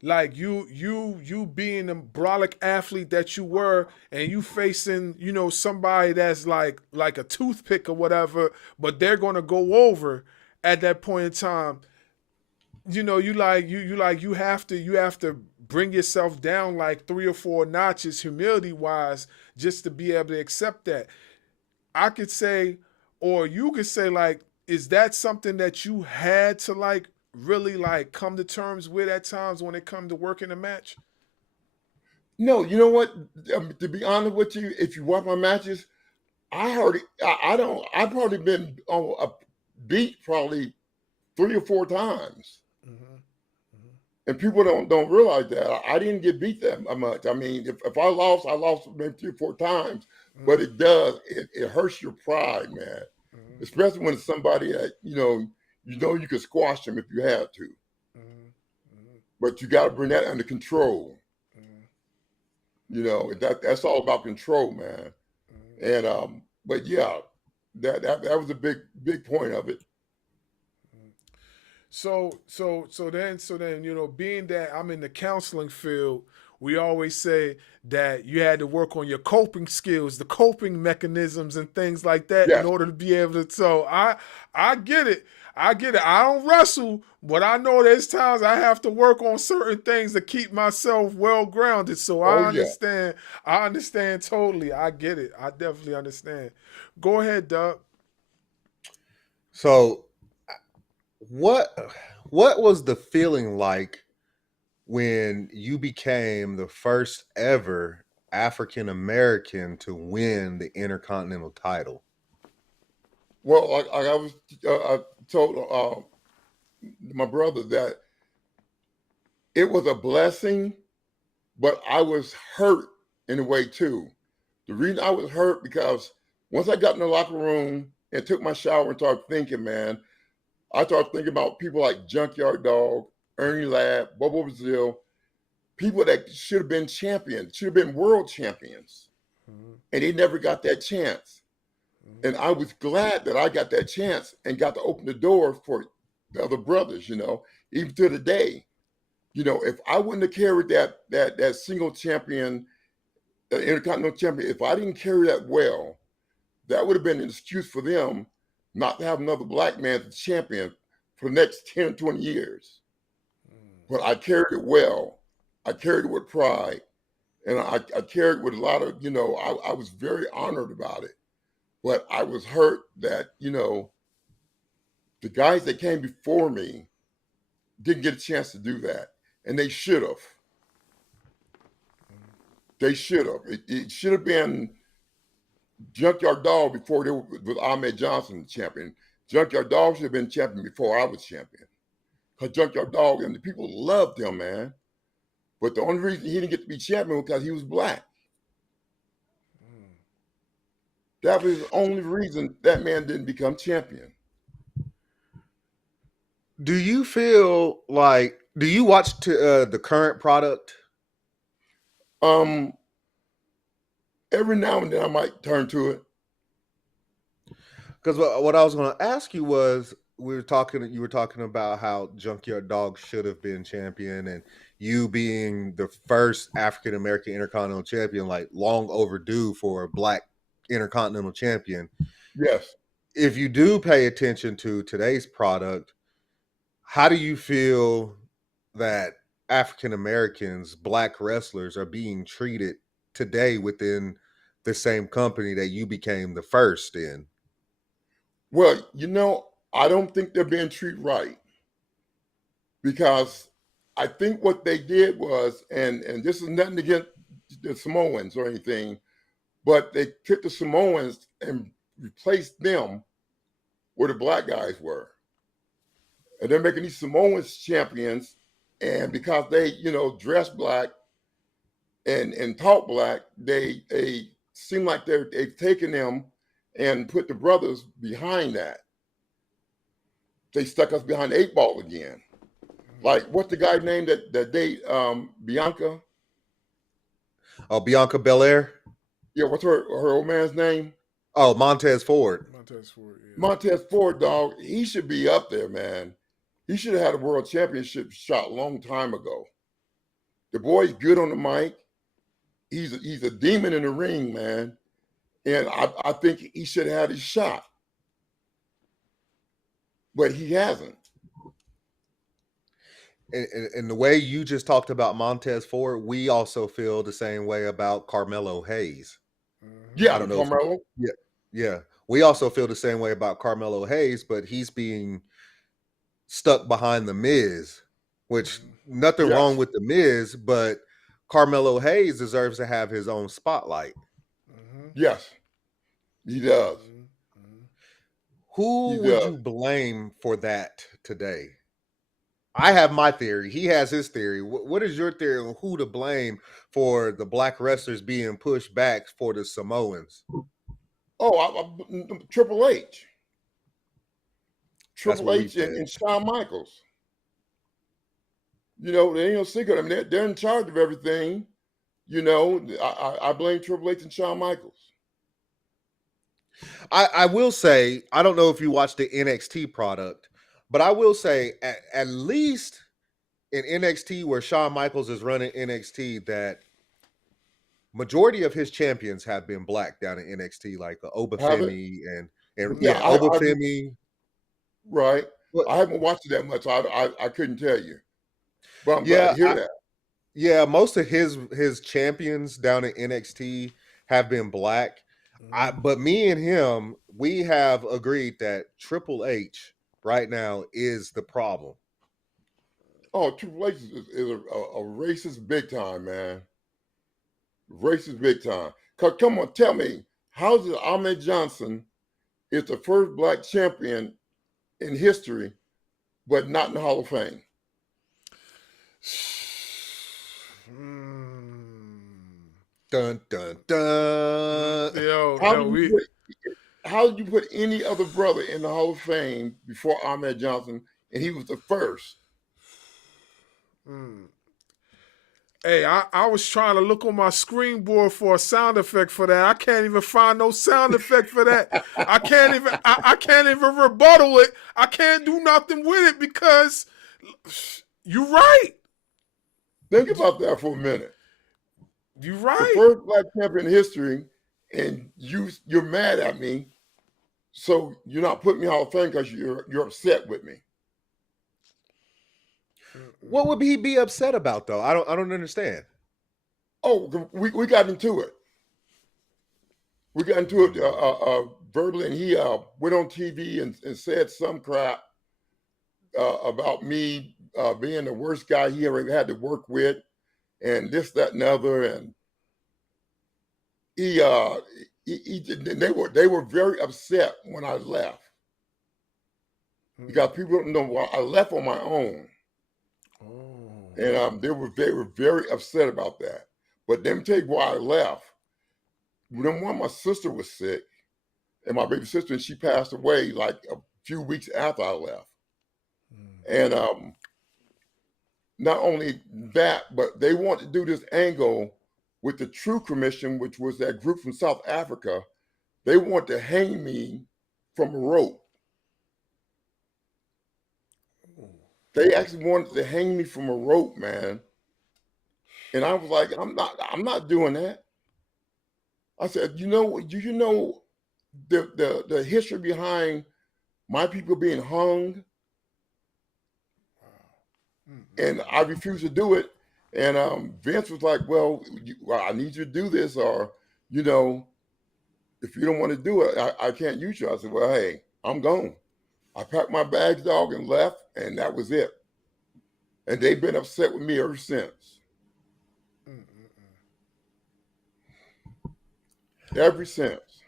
like you being the brolic athlete that you were, and you facing somebody that's like a toothpick or whatever, but they're gonna go over at that point in time. You have to bring yourself down like 3 or 4 notches humility wise just to be able to accept that. I could say, or you could say, like, is that something that you had to like really like come to terms with at times when it come to working a match? No, you know what? To be honest with you, if you watch my matches, I heard it. I don't. I've probably been on a beat probably 3 or 4 times. Mm-hmm. And people don't realize that I didn't get beat that much. I mean, if I lost maybe 3 or 4 times, but Mm-hmm. it hurts your pride, man. Mm-hmm. Especially when it's somebody that you could squash them if you had to, Mm-hmm. but you got to bring that under control. Mm-hmm. That's all about control, man. And but yeah, that was a big point of it. So then, being that I'm in the counseling field, we always say that you had to work on your coping skills, the coping mechanisms, and things like that in Yes. order to be able to. So I get it. I get it. I don't wrestle, but I know there's times I have to work on certain things to keep myself well grounded. So Oh I yeah. understand. I understand totally. I get it. I definitely understand. Go ahead, Doug. So what what was the feeling like when you became the first ever African American to win the Intercontinental title? Well, like I was, I told my brother that it was a blessing, but I was hurt in a way too. The reason I was hurt because once I got in the locker room and took my shower and started thinking, man, I started thinking about people like Junkyard Dog, Ernie Ladd, Bobo Brazil, people that should have been champions, should have been world champions, Mm-hmm. and they never got that chance. Mm-hmm. And I was glad that I got that chance and got to open the door for the other brothers, even to the day. If I wouldn't have carried that single champion, intercontinental champion, if I didn't carry that well, that would have been an excuse for them not to have another black man as champion for the next 10, 20 years. But I carried it well. I carried it with pride. And I carried it with a lot of, I was very honored about it. But I was hurt that, the guys that came before me didn't get a chance to do that. And they should have. They should have. It should have been Junkyard Dog before they were with Ahmed Johnson champion. Junkyard Dog should have been champion before I was champion. Because Junkyard Dog and the people loved him, man. But the only reason he didn't get to be champion was because he was black. That was the only reason that man didn't become champion. Do you feel like, do you watch the current product? Every now and then I might turn to it. Because what I was going to ask you was, you were talking about how Junkyard Dog should have been champion, and you being the first African American Intercontinental Champion, like long overdue for a black Intercontinental Champion. Yes. If you do pay attention to today's product, how do you feel that African Americans, black wrestlers, are being treated today within the same company that you became the first in? Well, I don't think they're being treated right, because I think what they did was, and this is nothing against the Samoans or anything, but they took the Samoans and replaced them where the black guys were. And they're making these Samoans champions, and because they, dress black and talk black, they seem like they've taken them and put the brothers behind that. They stuck us behind the 8 ball again. Like, what's the guy name that they Bianca? Oh, Bianca Belair? Yeah, what's her old man's name? Oh, Montez Ford. Montez Ford, yeah. Montez Ford, dog. He should be up there, man. He should have had a world championship shot a long time ago. The boy's good on the mic. He's a demon in the ring, man. And I think he should have had his shot. But he hasn't. And the way you just talked about Montez Ford, we also feel the same way about Carmelo Hayes. Yeah, I don't know. Carmelo. Yeah. We also feel the same way about Carmelo Hayes, but he's being stuck behind the Miz, which nothing wrong with the Miz, but Carmelo Hayes deserves to have his own spotlight. Yes, he does. Who would you blame for that today? I have my theory. He has his theory. What is your theory on who to blame for the black wrestlers being pushed back for the Samoans? Oh, Triple H. Triple H and Shawn Michaels. They ain't no secret. I mean, they're in charge of everything. I blame Triple H and Shawn Michaels. I will say, I don't know if you watched the NXT product, but I will say at least in NXT where Shawn Michaels is running NXT, that majority of his champions have been black down in NXT, like Obafemi and Obafemi. Right. I haven't watched it that much. I couldn't tell you. But I'm glad to hear that. Yeah, most of his champions down in NXT have been black. But me and him, we have agreed that Triple H right now is the problem. Oh, Triple H is a racist big time, man. Racist big time. Come on, tell me, how is it Ahmed Johnson is the first black champion in history, but not in the Hall of Fame? Dun dun dun. How did you put any other brother in the Hall of Fame before Ahmed Johnson, and he was the first? Hey, I was trying to look on my screen board for a sound effect for that. I can't even find no sound effect for that. I can't even rebuttal it. I can't do nothing with it because you're right. Think about that for a minute. You're right. The first black champion in history, and you're mad at me, so you're not putting me in Hall of Fame because you're upset with me. What would he be upset about, though? I don't understand. Oh, we got into it. We got into it verbally, and he went on TV and said some crap about me being the worst guy he ever had to work with, and this, that, and the other. And he they were very upset when I left because people don't know why I left on my own, Oh. and they were very upset about that. But let me tell you why I left. When my sister was sick, and my baby sister, and she passed away like a few weeks after I left, and not only that, but they wanted to do this angle with the True Commission, which was that group from South Africa. They want to hang me from a rope. They actually wanted to hang me from a rope, man. And I was like, I'm not doing that. I said, do you know the history behind my people being hung? And I refused to do it. And Vince was like, well, I need you to do this, or, if you don't want to do it, I can't use you. I said, well, hey, I'm gone. I packed my bags, dog, and left, and that was it. And they've been upset with me ever since. Ever since.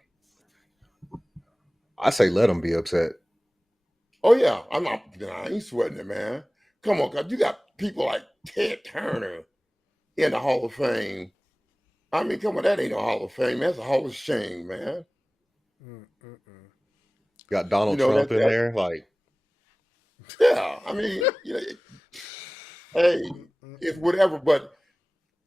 I say let them be upset. Oh, yeah. I ain't sweating it, man. Come on, God. You got people like Ted Turner in the Hall of Fame. I mean, come on, that ain't no Hall of Fame. That's a Hall of Shame, man. Got Donald Trump in there, like. Yeah, I mean, hey, it's whatever. But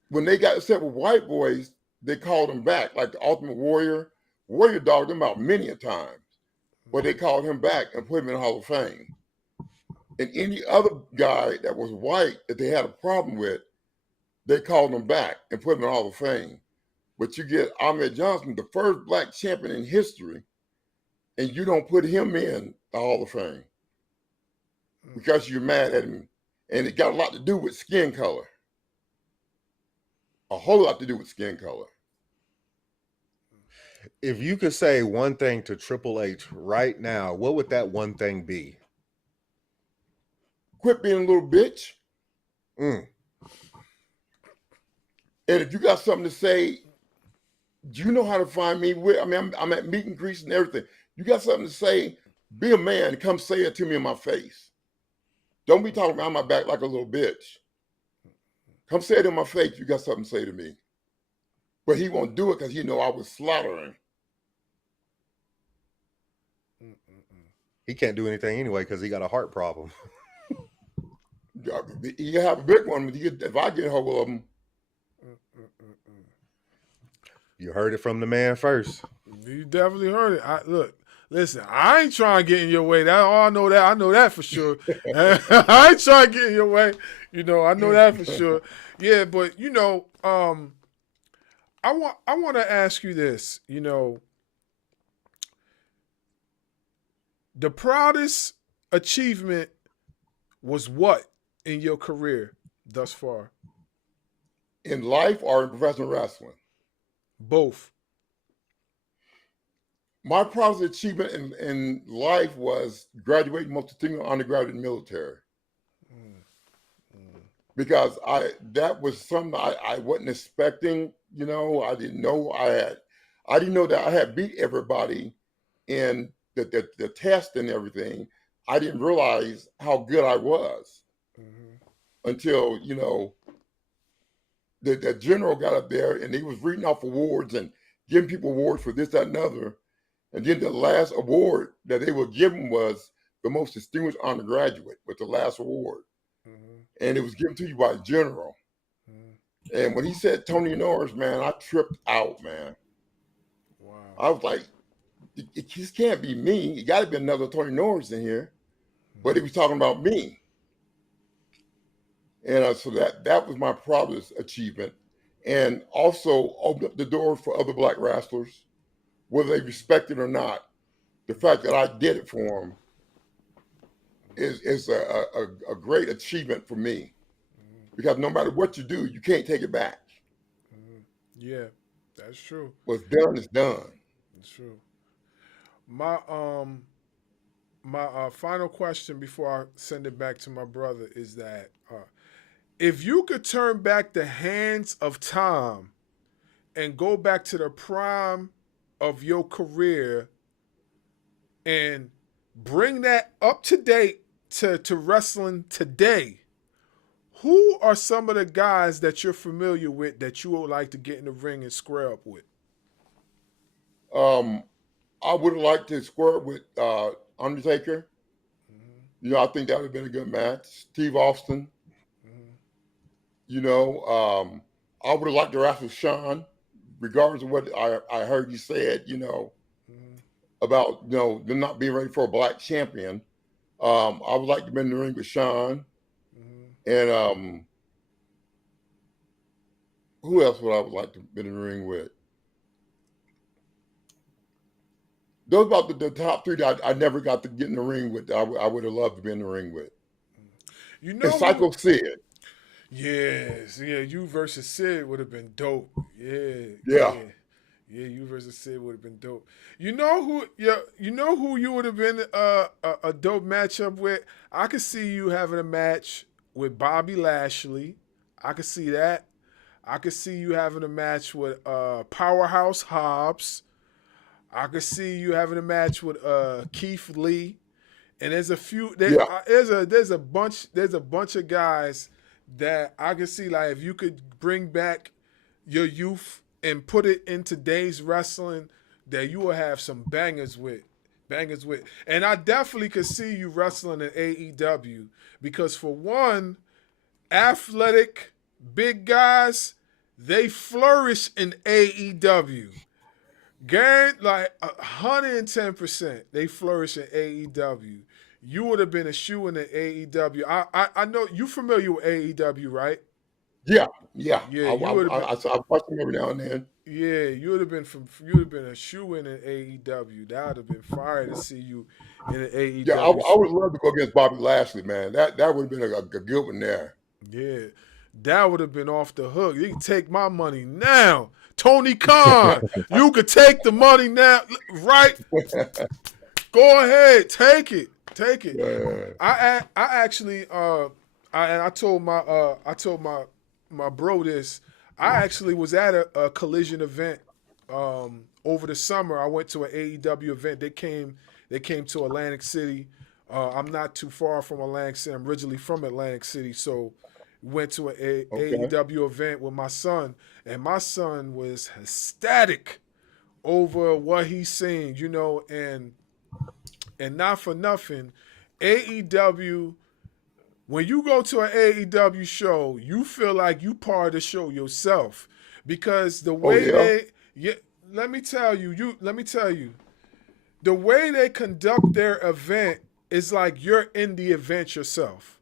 when they got upset with white boys, they called them back, like the Ultimate Warrior. Warrior dogged them out many a times, but they called him back and put him in the Hall of Fame. And any other guy that was white that they had a problem with, they called him back and put him in the Hall of Fame. But you get Ahmed Johnson, the first black champion in history, and you don't put him in the Hall of Fame because you're mad at him. And it got a lot to do with skin color. A whole lot to do with skin color. If you could say one thing to Triple H right now, what would that one thing be? Quit being a little bitch. And if you got something to say, you know how to find me. I'm at meet and greets and everything. You got something to say, be a man and come say it to me in my face. Don't be talking behind my back like a little bitch. Come say it in my face. You got something to say to me. But he won't do it because he know I was slaughtering. He can't do anything anyway because he got a heart problem. You have a big one. If I get a hold of him. You heard it from the man first. You definitely heard it. Listen, I ain't trying to get in your way. I know that for sure. I ain't trying to get in your way. I know that for sure. Yeah, but I want to ask you this. The proudest achievement was what in your career thus far? In life or in professional wrestling? Both. My proudest achievement in life was graduating most distinguished undergraduate military. Because that was something I wasn't expecting. I didn't know I didn't know that I had beat everybody in the test and everything. I didn't realize how good I was until the general got up there and he was reading off awards and giving people awards for this, that, and other. And then the last award that they were giving was the most distinguished undergraduate, with the last award. And it was given to you by a general. And when he said Tony Norris, man, I tripped out, man. Wow. I was like, it just can't be me. It got to be another Tony Norris in here. But he was talking about me. And so that was my proudest achievement. And also opened up the door for other black wrestlers, whether they respect it or not. The fact that I did it for them is a great achievement for me. Because no matter what you do, you can't take it back. Yeah, that's true. What's done is done. That's true. My final question before I send it back to my brother is that if you could turn back the hands of time and go back to the prime of your career and bring that up to date to wrestling today, who are some of the guys that you're familiar with that you would like to get in the ring and square up with? I would have liked to square it with Undertaker. Mm-hmm. You know, I think that would have been a good match. Steve Austin. Mm-hmm. You know, I would have liked to wrestle Sean, regardless of what I heard you said. You know, Mm-hmm. about them not being ready for a black champion. I would like to be in the ring with Sean, Mm-hmm. and who else would I would like to be in the ring with? Those about the top three that I never got to get in the ring with. I would have loved to be in the ring with. You And know who? Psycho Sid. Yes, yeah, you versus Sid would have been dope. Yeah, Yeah. yeah, you versus Sid would have been dope. You know who? Yeah, you know who you would have been a dope matchup with. I could see you having a match with Bobby Lashley. I could see that. I could see you having a match with Powerhouse Hobbs. I could see you having a match with Keith Lee. And there's a few. Yeah. There's a bunch of guys that I can see. Like, if you could bring back your youth and put it in today's wrestling, that you will have some bangers with. And I definitely could see you wrestling in AEW because, for one, athletic big guys, they flourish in AEW. Like 110%, they flourish in AEW. You would have been a shoe in the AEW. I know you familiar with AEW, right? Yeah. Yeah. Yeah, I you would have been. I watch them every now and then. Yeah, you would have been a shoe in AEW. That would have been fire to see you in an Yeah, AEW. I would love to go against Bobby Lashley, man. That would have been a good one there. Yeah, that would have been off the hook. You can take my money now, Tony Khan. You could take the money now, right? Go ahead, take it. Yeah. I actually I told my bro this. I actually was at a collision event over the summer. I went to an AEW event. They came to Atlantic City. I'm not too far from Atlantic City. I'm originally from Atlantic City, so went to an Okay. AEW event with my son, and my son was ecstatic over what he's seeing, and not for nothing, AEW. When you go to an AEW show, you feel like you part of the show yourself because the Oh way yeah. let me tell you, the way they conduct their event is like you're in the event yourself.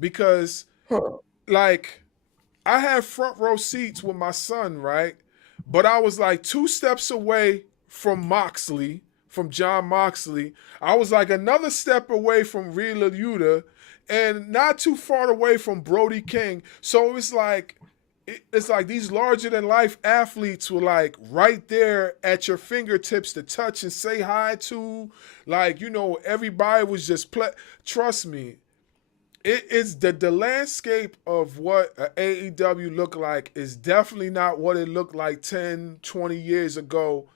Because, Huh. like, I had front row seats with my son, right? But I was like 2 steps away from John Moxley. I was like another step away from Rhea Yuta, and not too far away from Brody King. So it's like these larger than life athletes were like right there at your fingertips to touch and say hi to. Like, everybody was just trust me. It's the landscape of what AEW looked like is definitely not what it looked like 10, 20 years ago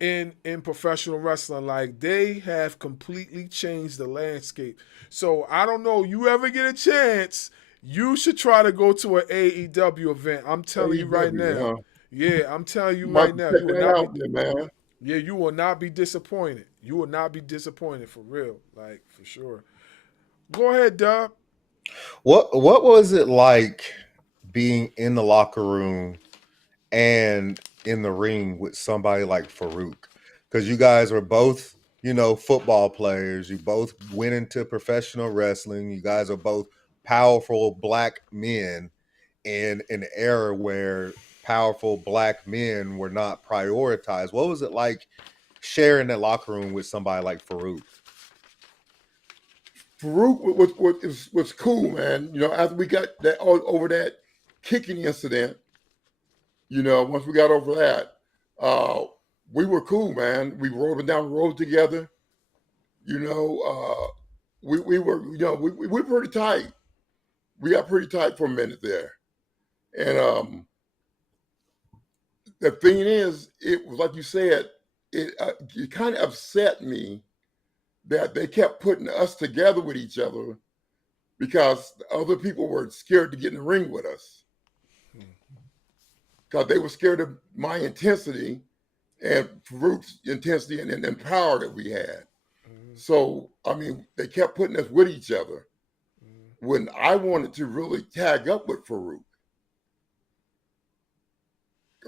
in professional wrestling. Like, they have completely changed the landscape. So I don't know, you ever get a chance, you should try to go to an AEW event. I'm telling you right AEW, now. huh? Yeah, I'm telling you Might right now. check You will that not out be there, man. Yeah, you will not be disappointed. You will not be disappointed for real. Like, for sure. Go ahead, Dub. What was it like being in the locker room and in the ring with somebody like Farouk? Because you guys are both, football players. You both went into professional wrestling. You guys are both powerful black men in an era where powerful black men were not prioritized. What was it like sharing that locker room with somebody like Farouk? Farouk was cool, man. After we got that over that kicking incident, once we got over that, we were cool, man. We rode down the road together. We were, we were pretty tight. We got pretty tight for a minute there. And the thing is, it was like you said, it kind of upset me that they kept putting us together with each other because other people were scared to get in the ring with us because they were scared of my intensity and Farouk's intensity and power that we had. So, I mean, they kept putting us with each other when I wanted to really tag up with Farouk.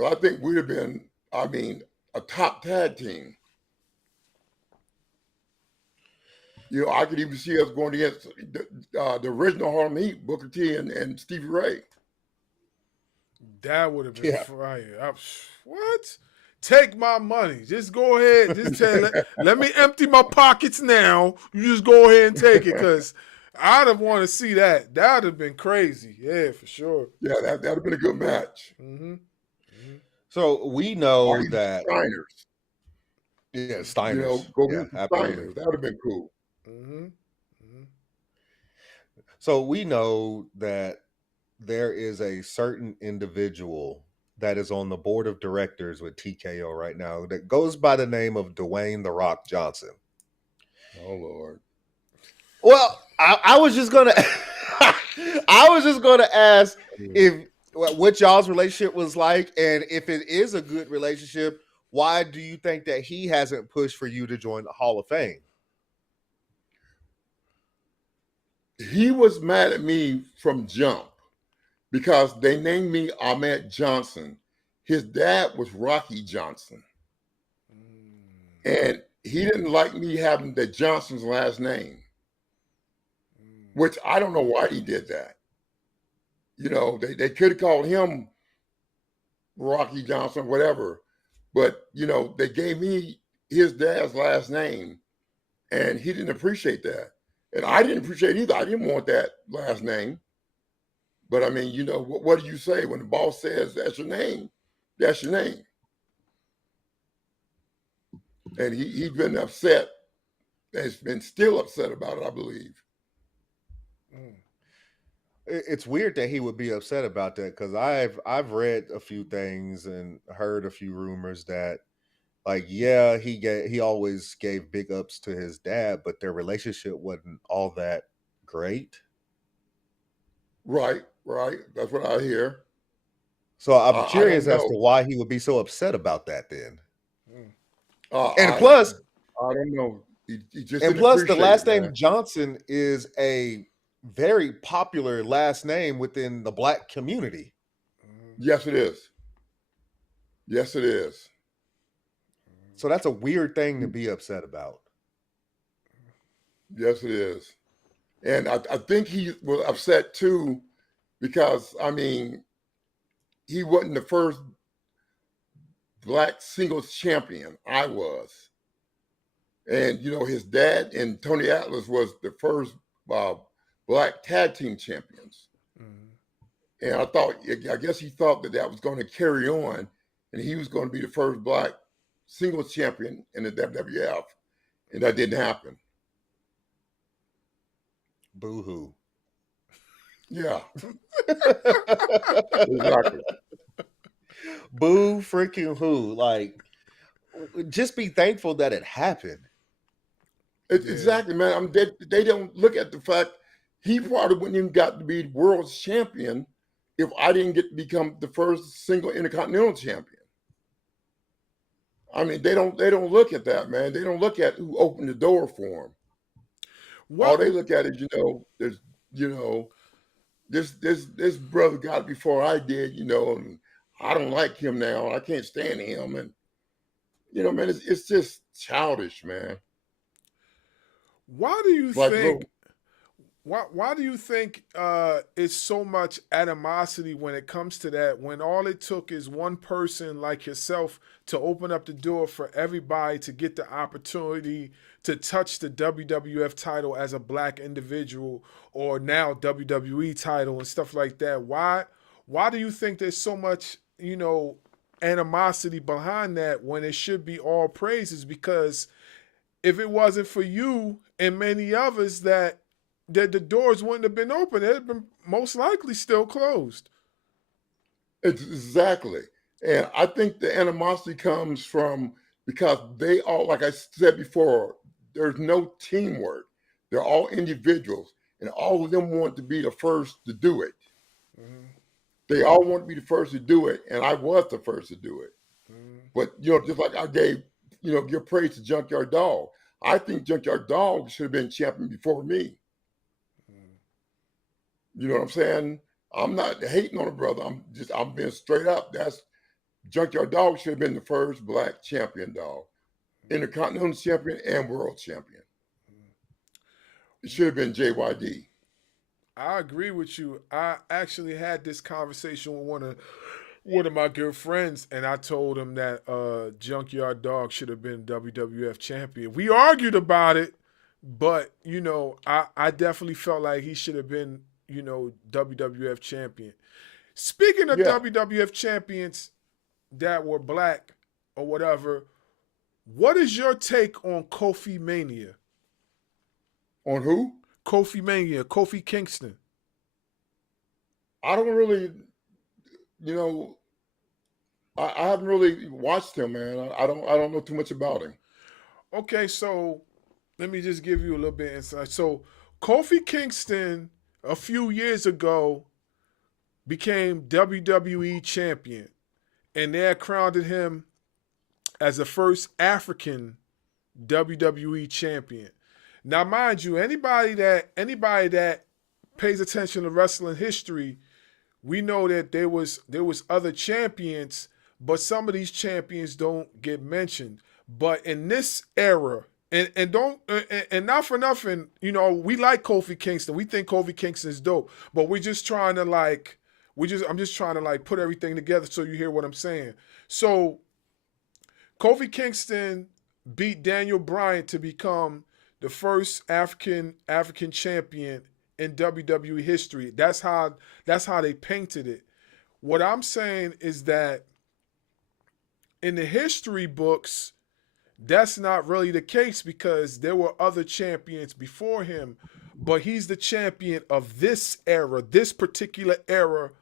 I think we'd have been, I mean, a top tag team. You know, I could even see us going against the original Harlem Heat, Booker T and Stevie Ray. That would have been fire. What? Take my money. Just go ahead. Just let me empty my pockets now. You just go ahead and take it, because I'd have wanted to see that. That would have been crazy. Yeah, for sure. Yeah, that'd have been a good match. Mm-hmm. Mm-hmm. So we know that Steiners. Yeah, Steiners. You know, go yeah, get the absolutely. Steiners. That would have been cool. Mm-hmm. Mm-hmm. So we know that there is a certain individual that is on the board of directors with TKO right now that goes by the name of Dwayne "The Rock" Johnson. Oh Lord. Well, I was just gonna I was just gonna ask if what y'all's relationship was like, and if it is a good relationship, why do you think that he hasn't pushed for you to join the Hall of Fame? He was mad at me from jump because they named me Ahmed Johnson. His dad was Rocky Johnson. And he didn't like me having the Johnson's last name, which I don't know why he did that. You know, they could have called him Rocky Johnson, whatever. But, you know, they gave me his dad's last name, and he didn't appreciate that. And I didn't appreciate it either. I didn't want that last name. But, I mean, you know, what do you say when the boss says that's your name? That's your name. And he's been upset. Has been still upset about it, I believe. It's weird that he would be upset about that, because I've read a few things and heard a few rumors that, like, yeah, he always gave big ups to his dad, but their relationship wasn't all that great. Right. That's what I hear. So I'm curious as to know. why he would be so upset about that then. And plus, I don't know. He just and didn't plus, the appreciate last it, name man. Johnson is a very popular last name within the Black community. Yes, it is. Yes, it is. So that's a weird thing to be upset about. Yes, it is. And I think he was upset too because, I mean, he wasn't the first Black singles champion. I was. And, you know, his dad and Tony Atlas was the first Black tag team champions. And I guess he thought that was going to carry on, and he was going to be the first Black singles champion in the WWF. And that didn't happen. Boo-hoo. Yeah. Exactly. Boo freaking who. Like, just be thankful that it happened. Exactly, man. I mean, they don't look at the fact he probably wouldn't even got to be world champion if I didn't get to become the first single intercontinental champion. I mean, they don't look at that, man. They don't look at who opened the door for him. All they look at is, this brother got it before I did, and I don't like him now. I can't stand him, and man, it's just childish, man. Why do you think? Why do you think it's so much animosity when it comes to that? When all it took is one person like yourself to open up the door for everybody to get the opportunity to touch the WWF title as a Black individual, or now WWE title and stuff like that. Why do you think there's so much, animosity behind that when it should be all praises? Because if it wasn't for you and many others, that the doors wouldn't have been open. They'd have been most likely still closed. Exactly. And I think the animosity comes from because they all, like I said before, there's no teamwork. They're all individuals, and all of them want to be the first to do it. Mm-hmm. They all want to be the first to do it, and I was the first to do it. Mm-hmm. But, just like I give praise to Junkyard Dog. I think Junkyard Dog should have been champion before me. You know what I'm saying? I'm not hating on a brother. I'm being straight up. That's Junkyard Dog should have been the first black champion dog, intercontinental champion and world champion. It should have been JYD. I agree with you. I actually had this conversation with one of my good friends, and I told him that Junkyard Dog should have been WWF champion. We argued about it, but I definitely felt like he should have been WWF champion. Speaking of WWF champions that were black or whatever, what is your take on Kofi Mania? On who? Kofi Mania, Kofi Kingston. I don't really, I haven't really watched him, man. I don't know too much about him. Okay, so let me just give you a little bit of insight. So Kofi Kingston, a few years ago, became WWE champion, and they had crowned him as the first African WWE champion. Now, mind you, anybody that pays attention to wrestling history, we know that there was other champions, but some of these champions don't get mentioned. But in this era, and not for nothing, we like Kofi Kingston. We think Kofi Kingston is dope, but we're just trying to I'm just trying to put everything together so you hear what I'm saying. So Kofi Kingston beat Daniel Bryan to become the first African champion in WWE history. That's how they painted it. What I'm saying is that in the history books, that's not really the case because there were other champions before him, but he's the champion of this era, this particular era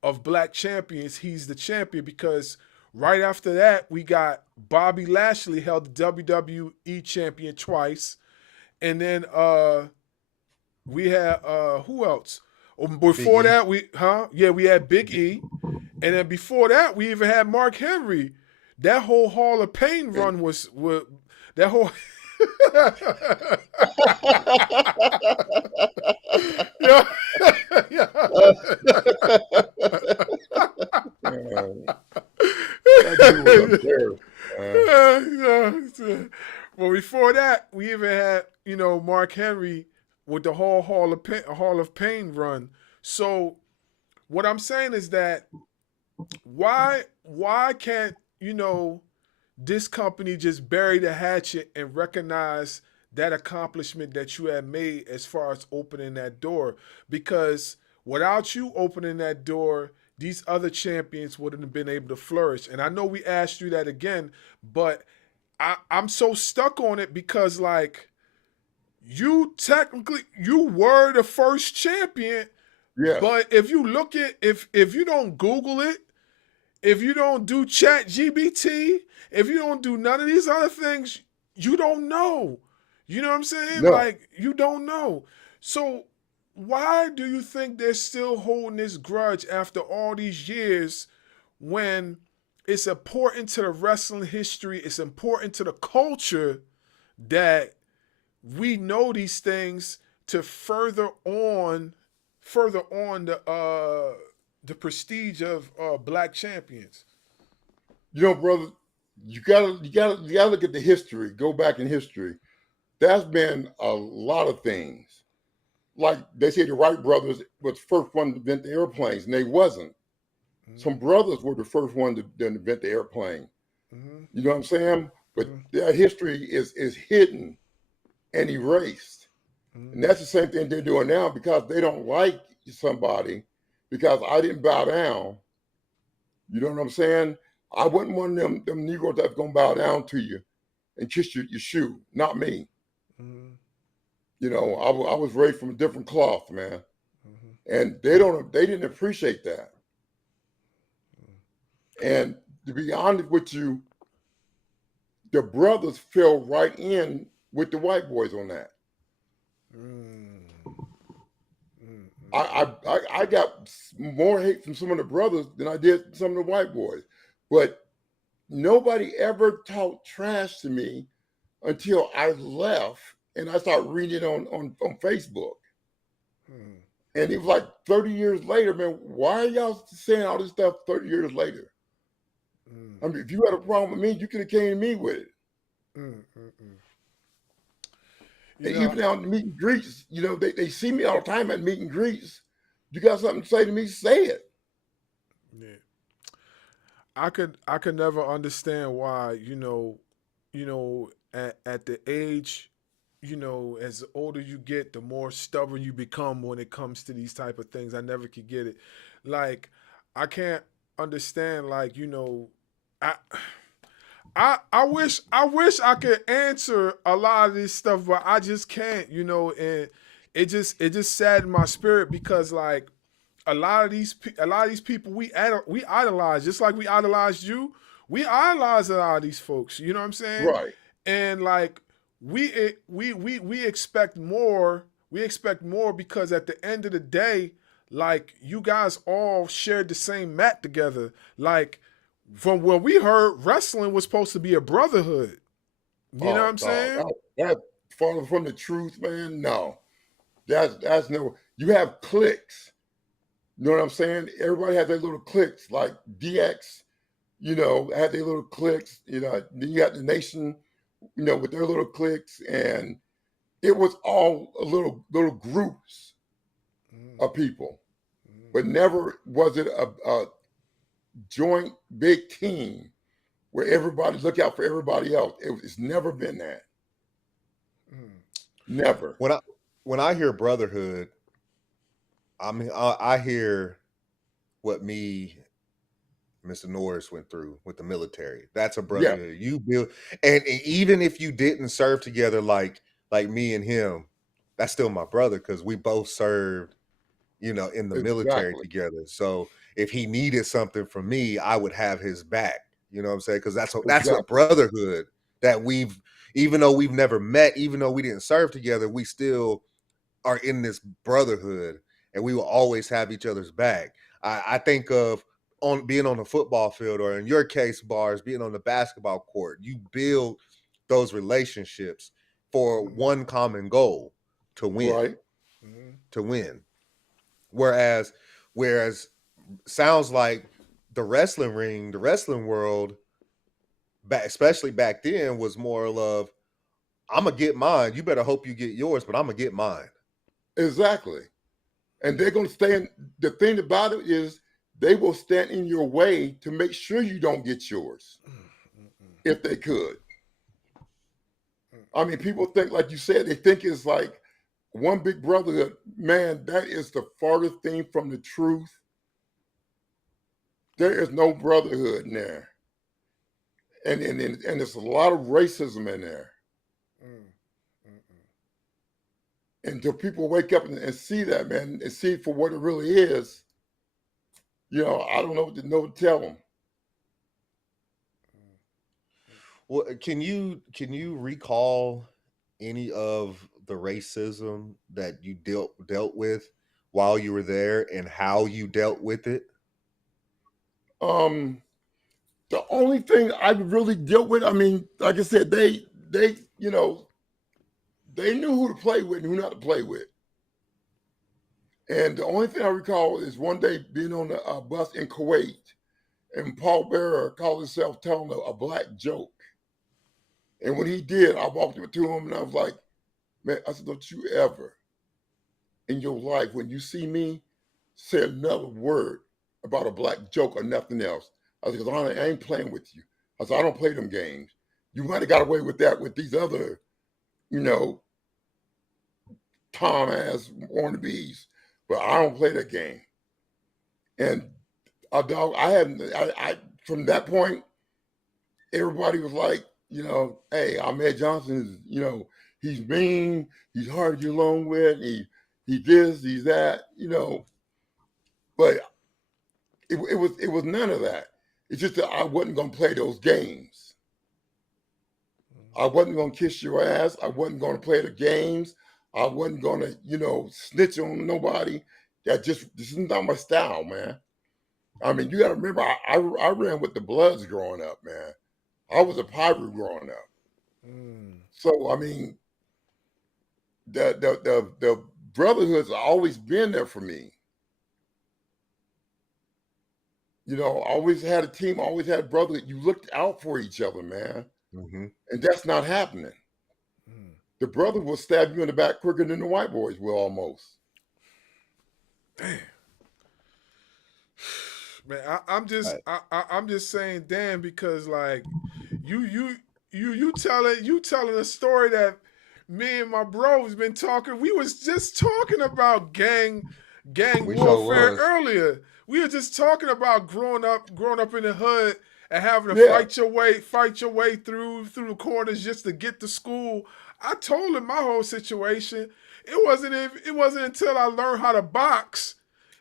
of black champions. He's the champion because right after that, we got Bobby Lashley held the WWE champion twice. And then we had who else? Before that, we had Big E. And then before that, we even had Mark Henry. That whole Hall of Pain run was that whole Well, before that, we even had Mark Henry with the whole Hall of Pain run. So, what I'm saying is that why can't this company just bury the hatchet and recognize that accomplishment that you had made as far as opening that door? Because without you opening that door, these other champions wouldn't have been able to flourish. And I know we asked you that again, but I'm so stuck on it because you were the first champion. Yeah. But if you look at if you don't Google it, if you don't do ChatGPT, if you don't do none of these other things, you don't know. You know what I'm saying? No. You don't know. So why do you think they're still holding this grudge after all these years when it's important to the wrestling history, it's important to the culture that we know these things to further on the prestige of black champions? Brother, you gotta look at the history. Go back in history. There's been a lot of things. Like they say, the Wright brothers was the first one to invent the airplanes, and they wasn't. Mm-hmm. Some brothers were the first one to invent the airplane. Mm-hmm. You know what I'm saying? But their history is hidden and erased. Mm-hmm. And that's the same thing they're doing now because they don't like somebody because I didn't bow down. You know what I'm saying? I wasn't one of them Negroes that's gonna bow down to you and kiss your shoe. Not me. Mm-hmm. I was raised from a different cloth, man. Mm-hmm. And they didn't appreciate that. Mm-hmm. And to be honest with you, the brothers fell right in with the white boys on that. I got more hate from some of the brothers than I did some of the white boys. But nobody ever talked trash to me until I left and I started reading it on Facebook. And it was like 30 years later, man, why are y'all saying all this stuff 30 years later? I mean, if you had a problem with me, you could have came to me with it. And even now, meet and greets, they see me all the time at meet and greets. You got something to say to me, say it. Yeah. I could never understand why, at the age, as older you get, the more stubborn you become when it comes to these type of things. I never could get it. Like, I can't understand, like, I wish I could answer a lot of this stuff, but I just can't, and it just saddened my spirit because, like, a lot of these people we idolize, just like we idolized you. We idolize a lot of these folks. You know what I'm saying? Right. And like we expect more. We expect more because at the end of the day, like, you guys all shared the same mat together. Like, from what we heard, wrestling was supposed to be a brotherhood. You know what I'm saying? That's far from the truth, man. No, that's no. You have cliques. You know what I'm saying? Everybody has their little cliques, like DX, had their little cliques. Then you got the Nation, with their little cliques, and it was all a little groups of people, but never was it a joint big team where everybody look out for everybody else. It's never been that. Never. When I hear brotherhood, I mean, I hear what Mr. Norris went through with the military. That's a brotherhood. You build, and even if you didn't serve together like me and him, that's still my brother because we both served, in the military together. So if he needed something from me, I would have his back. You know what I'm saying? Because that's a brotherhood that even though we've never met, even though we didn't serve together, we still are in this brotherhood, and we will always have each other's back. I think of being on the football field, or in your case, Bars, being on the basketball court. You build those relationships for one common goal: to win. Right. To win. Whereas sounds like the wrestling ring, the wrestling world, especially back then, was more of, I'm gonna get mine. You better hope you get yours, but I'm gonna get mine. Exactly. And they're going to stand. The thing about it is they will stand in your way to make sure you don't get yours if they could. I mean, people think, like you said, they think it's like one big brotherhood. Man, that is the farthest thing from the truth. There is no brotherhood in there. And there's a lot of racism in there. Until people wake up and see that, man, and see it for what it really is, I don't know what to tell them. Well, can you recall any of the racism that you dealt with while you were there and how you dealt with it? The only thing I really dealt with, I mean, like I said, they knew who to play with and who not to play with. And the only thing I recall is one day being on a bus in Kuwait, and Paul Bearer called himself telling a black joke. And when he did, I walked up to him and I was like, man, I said, don't you ever in your life, when you see me, say another word about a black joke or nothing else. I said, because I ain't playing with you. I said, I don't play them games. You might have got away with that with these other, Tom ass wannabes, but I don't play that game. And I from that point, everybody was like, hey, Ahmed Johnson is, he's mean, he's hard to get along with, he this, he's that, but it was none of that. It's just that I wasn't gonna play those games. I wasn't gonna kiss your ass. I wasn't gonna play the games. I wasn't gonna, snitch on nobody. This is not my style, man. I mean, you gotta remember, I ran with the Bloods growing up, man. I was a Pyro growing up. So I mean, the brotherhood's always been there for me. Always had a team, always had a brotherhood. You looked out for each other, man. Mm-hmm. And that's not happening. The brother will stab you in the back quicker than the white boys will almost. Damn. Man, I'm just saying damn, because like you telling a story that me and my bros been talking. We was just talking about gang We sure warfare was. earlier. We were just talking about growing up in the hood and having to Yeah. fight your way through the corners just to get to school. I told him my whole situation. It wasn't until I learned how to box,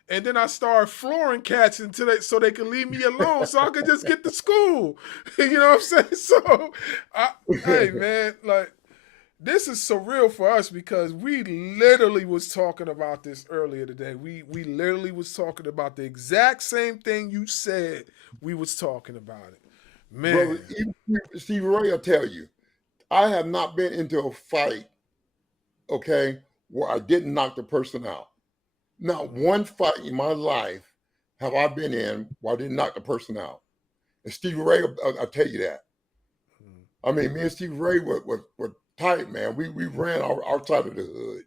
and then I started flooring cats so they could leave me alone, so I could just get to school. You know what I'm saying? So, hey man, like, this is surreal for us because we literally was talking about this earlier today. We literally was talking about the exact same thing you said. We was talking about it, man. Brother, even Steve Ray will tell you, I have not been into a fight, okay, where I didn't knock the person out. Not one fight in my life have I been in where I didn't knock the person out. And Steve Ray, I'll tell you that. I mean, me and Steve Ray were tight, man. We ran our side of the hood.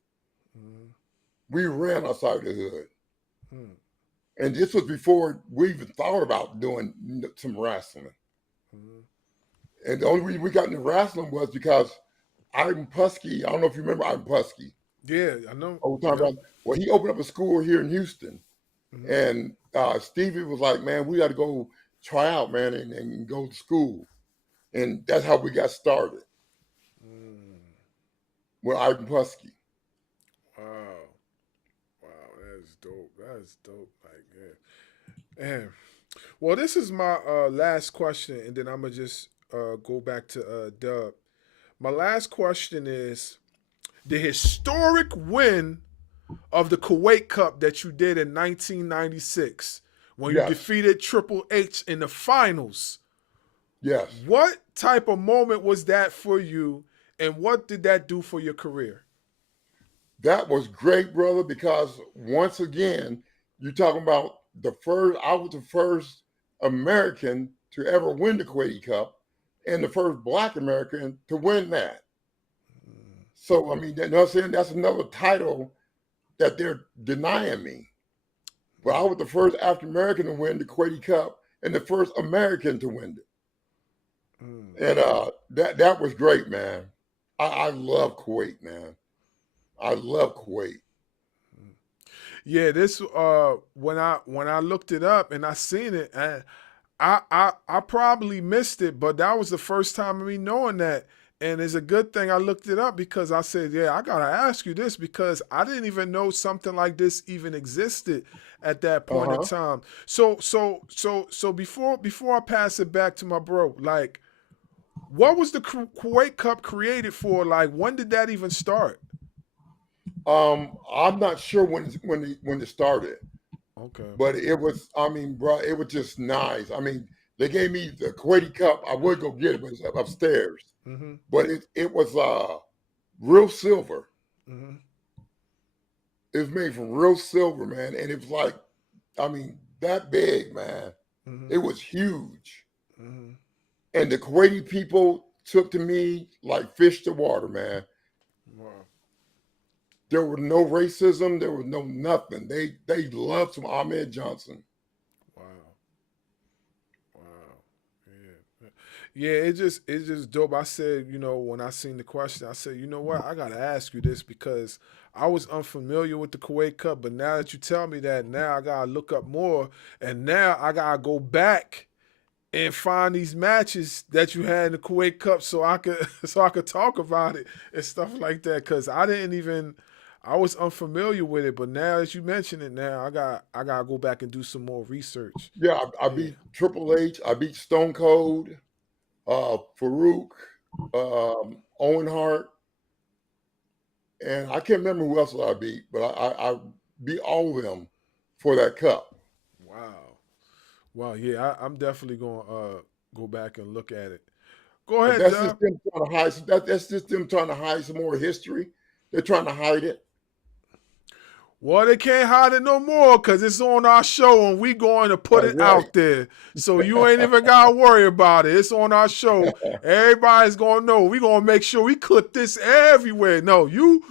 We ran our side of the hood. And this was before we even thought about doing some wrestling. And the only reason we got into wrestling was because Ivan Pusky, I don't know if you remember Ivan Pusky. Yeah, I know. Well, he opened up a school here in Houston. And Stevie was like, man, we got to go try out, man, and go to school. And that's how we got started. With Ivan Pusky. Wow, that's dope. Like, yeah. Well, this is my last question, and then I'm gonna just go back to Dub. My last question is the historic win of the Kuwait Cup that you did in 1996 when you defeated Triple H in the finals. Yes. What type of moment was that for you, and what did that do for your career? That was great, brother, because once again, you're talking about I was the first American to ever win the Kuwaiti Cup and the first Black American to win that. So, I mean, you know what I'm saying? That's another title that they're denying me. But I was the first African American to win the Kuwaiti Cup and the first American to win it. And that was great, man. I love Kuwait, man. I love Kuwait. Yeah, this when I looked it up and I seen it, and I probably missed it, but that was the first time of me knowing that. And it's a good thing I looked it up because I said, yeah, I gotta ask you this because I didn't even know something like this even existed at that point in time. So before I pass it back to my bro, like, what was the Kuwait Cup created for? Like, when did that even start? I'm not sure when it started. Okay. But it was, I mean, bro, it was just nice. I mean, they gave me the Kuwaiti Cup. I would go get it, but it's upstairs. But it was real silver. It was made from real silver, man. And it was like, I mean, that big, man. It was huge. And the Kuwaiti people took to me like fish to water, man. Wow. There was no racism. There was no nothing. They loved some Ahmed Johnson. Wow. Yeah, it's just dope. I said, when I seen the question, I said, you know what? I gotta ask you this because I was unfamiliar with the Kuwait Cup, but now that you tell me that, now I gotta look up more, and now I gotta go back and find these matches that you had in the Kuwait Cup so I could talk about it and stuff like that. Cause I was unfamiliar with it, but now that you mention it, now I gotta go back and do some more research. Yeah, I beat Triple H. I beat Stone Cold, Farouk. Owen Hart, and I can't remember who else I beat, but I beat all of them for that cup. Wow. Wow. Yeah, I'm definitely going to go back and look at it. Go But ahead, that's just Dub. them trying to hide. That's just them trying to hide some more history. They're trying to hide it. Well, they can't hide it no more because it's on our show and we going to put That's it right. out there. So you ain't even got to worry about it. It's on our show. Everybody's going to know. We going to make sure we clip this everywhere. No, you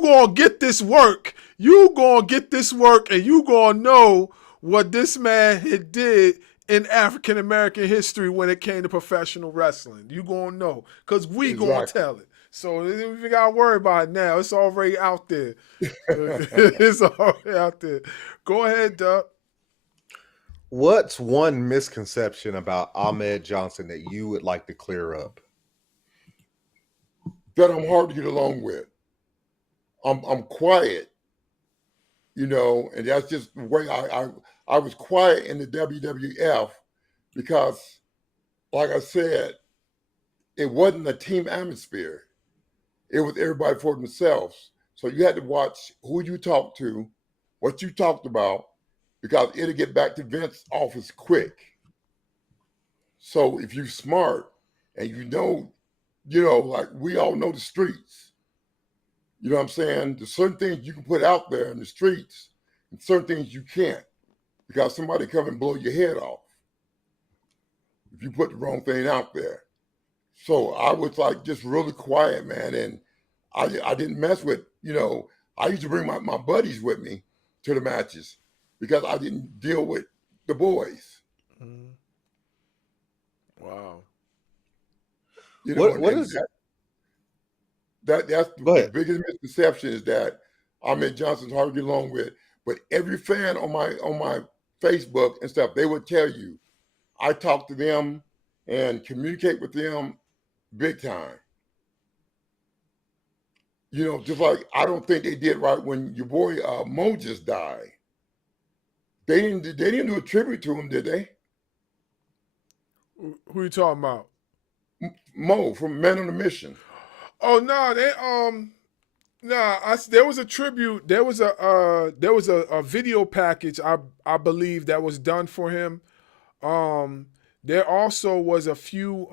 going to get this work. You going to get this work and you going to know what this man had did in African American history when it came to professional wrestling. You going to know because we going to Exactly. tell it. So you got to worry about it now. It's already out there. It's already out there. Go ahead, Dub. What's one misconception about Ahmed Johnson that you would like to clear up? That I'm hard to get along with. I'm quiet, and that's just the way I was quiet in the WWF because, like I said, it wasn't a team atmosphere. It was everybody for themselves. So you had to watch who you talked to, what you talked about, because it'll get back to Vince's office quick. So if you're smart and like we all know the streets, you know what I'm saying? There's certain things you can put out there in the streets and certain things you can't because somebody come and blow your head off if you put the wrong thing out there. So I was like just really quiet, man. And I didn't mess with, I used to bring my buddies with me to the matches because I didn't deal with the boys. Mm-hmm. Wow. What And is it? that's Go the ahead. biggest misconception is that Ahmed Johnson's hard to get along with. But every fan on my Facebook and stuff, they would tell you, I talk to them and communicate with them big time. Just like I don't think they did right when your boy Mo just died. They didn't do a tribute to him, did they? Who you talking about? Mo from Men on a Mission. Oh no, there was a tribute. There was a video package I believe that was done for him. There also was a few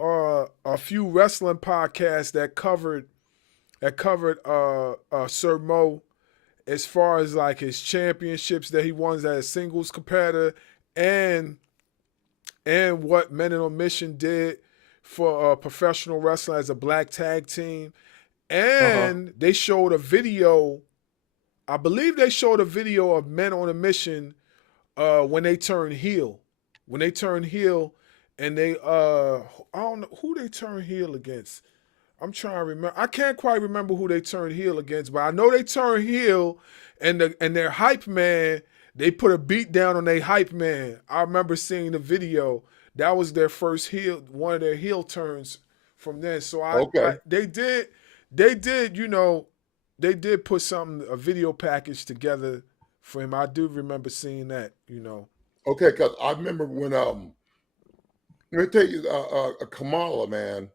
wrestling podcasts that covered Sir Mo as far as like his championships that he won as a singles competitor and what Men on a Mission did for professional wrestling as a black tag team. Uh-huh. And they showed a video. I believe they showed a video of Men on a Mission when they turned heel. When they turned heel, and they I don't know who they turned heel against. I'm trying to remember. I can't quite remember who they turned heel against, but I know they turned heel, and their hype man. They put a beat down on their hype man. I remember seeing the video. That was their first heel, one of their heel turns from then. So Okay. they did, they did put a video package together for him. I do remember seeing that. Okay, because I remember when let me tell you, Kamala, man.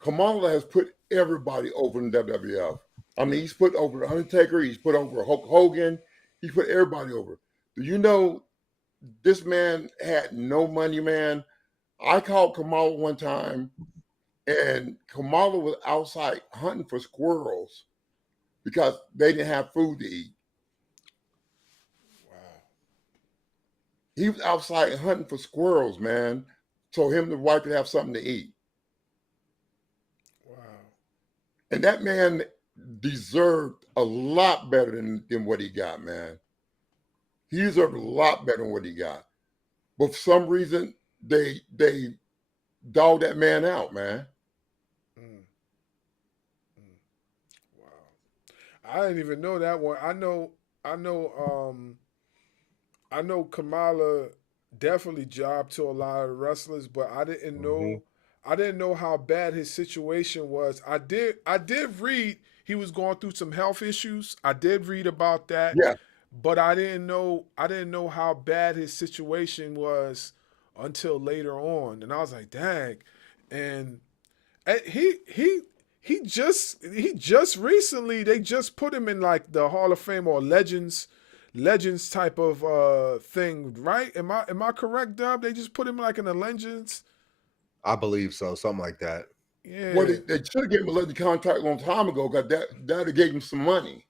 Kamala has put everybody over in WWF. I mean, he's put over the Undertaker. He's put over Hulk Hogan. He's put everybody over. Do you know this man had no money, man? I called Kamala one time, and Kamala was outside hunting for squirrels because they didn't have food to eat. Wow. He was outside hunting for squirrels, man, so him and the wife could have something to eat. Wow. And that man deserved a lot better than what he got, man. He deserved a lot better than what he got. But for some reason, they dogged that man out, man. Mm. Wow. I didn't even know that one. I know Kamala definitely jobbed to a lot of wrestlers, but Mm-hmm. I didn't know how bad his situation was. I did read he was going through some health issues. I did read about that, Yeah. but I didn't know how bad his situation was until later on. And I was like, dang. And He just recently they just put him in like the Hall of Fame or legends type of thing, right? Am I correct, Dub? They just put him like in the legends. I believe so, something like that. Well, Yeah, they should have given him a legend contract a long time ago, because that gave him some money.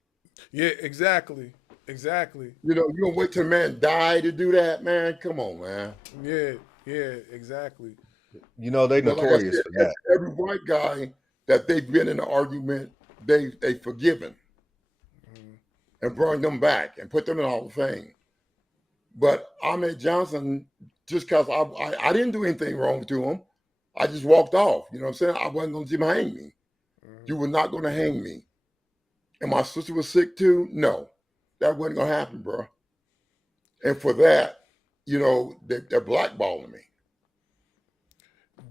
yeah, exactly. You don't wait till a man die to do that, man. Come on, man. Yeah, yeah, exactly. They But like I notorious said, for that. every white guy that they've been in an argument, they forgiven and brought them back and put them in the Hall of Fame. But Ahmed Johnson, just because I didn't do anything wrong to him, I just walked off. You know what I'm saying? I wasn't going to hang me. You were not going to hang me. And my sister was sick too? No, that wasn't going to happen, bro. And for that, they're blackballing me.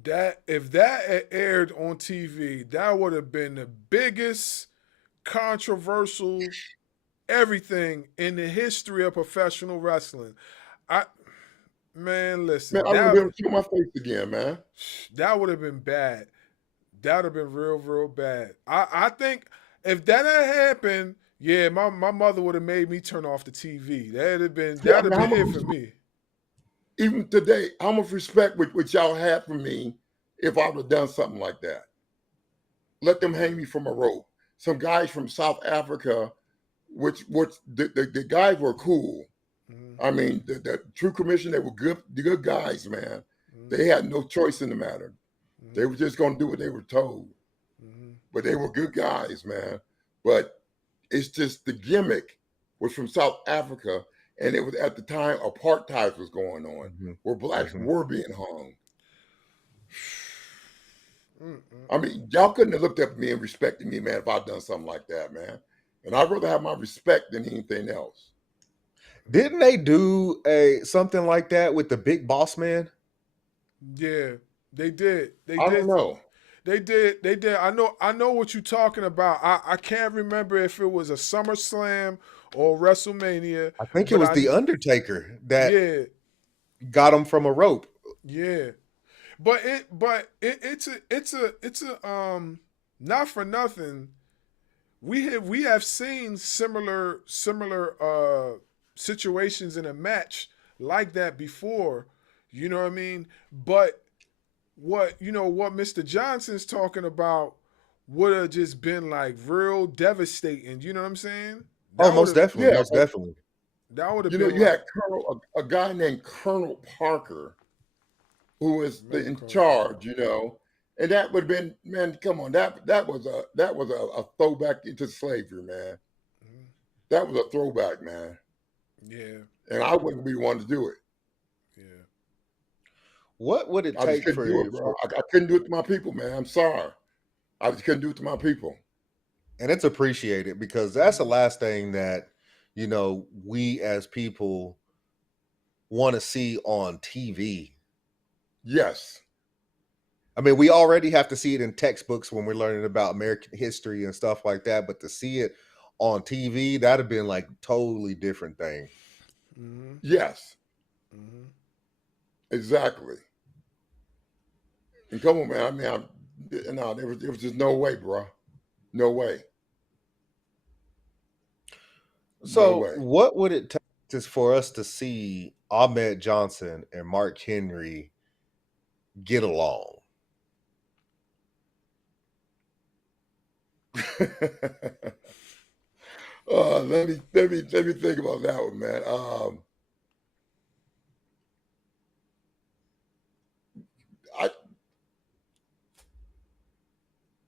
That if that had aired on TV, that would have been the biggest controversial everything in the history of professional wrestling. I listen, Man, I wouldn't be able to see my face again, man. that would have been bad. That would have been real, real bad. I think if that had happened, yeah, my mother would have made me turn off the TV. That'd have been it for me. Even today, how much respect would y'all have for me if I would have done something like that? Let them hang me from a rope. Some guys from South Africa, which the guys were cool. Mm-hmm. I mean, the True Commission, they were good guys, man. Mm-hmm. They had no choice in the matter. Mm-hmm. They were just going to do what they were told. Mm-hmm. But they were good guys, man. But it's just the gimmick was from South Africa, and it was at the time apartheid was going on, where blacks were being hung. I mean, y'all couldn't have looked up at me and respected me, man, if I'd done something like that, man. And I'd rather have my respect than anything else. Didn't they do something like that with the Big Boss Man? Yeah, they did. I don't know. They did. I know what you're talking about. I can't remember if it was a SummerSlam or WrestleMania. I think it was The Undertaker that got him from a rope. Yeah. But it's a not for nothing. We have seen similar situations in a match like that before. You know what I mean? But what Mr. Johnson's talking about would have just been like real devastating. You know what I'm saying? Most definitely. Yeah, most definitely. That would have been. You had a guy named Colonel Parker, who was in charge, and that would have been, man, come on, that was a throwback into slavery, man. Mm-hmm. That was a throwback, man. Yeah. And I wouldn't be one to do it. Yeah. What would it take for you? I couldn't do it to my people, man. I'm sorry. I just couldn't do it to my people. And it's appreciated, because that's the last thing that, we as people want to see on TV. Yes. I mean, we already have to see it in textbooks when we're learning about American history and stuff like that, but to see it on TV, that'd have been like totally different thing. Mm-hmm. Yes. Mm-hmm. Exactly. And come on, man. I mean, there was just no way, bro. No way. So, what would it take just for us to see Ahmed Johnson and Mark Henry get along? Let me think about that one, man.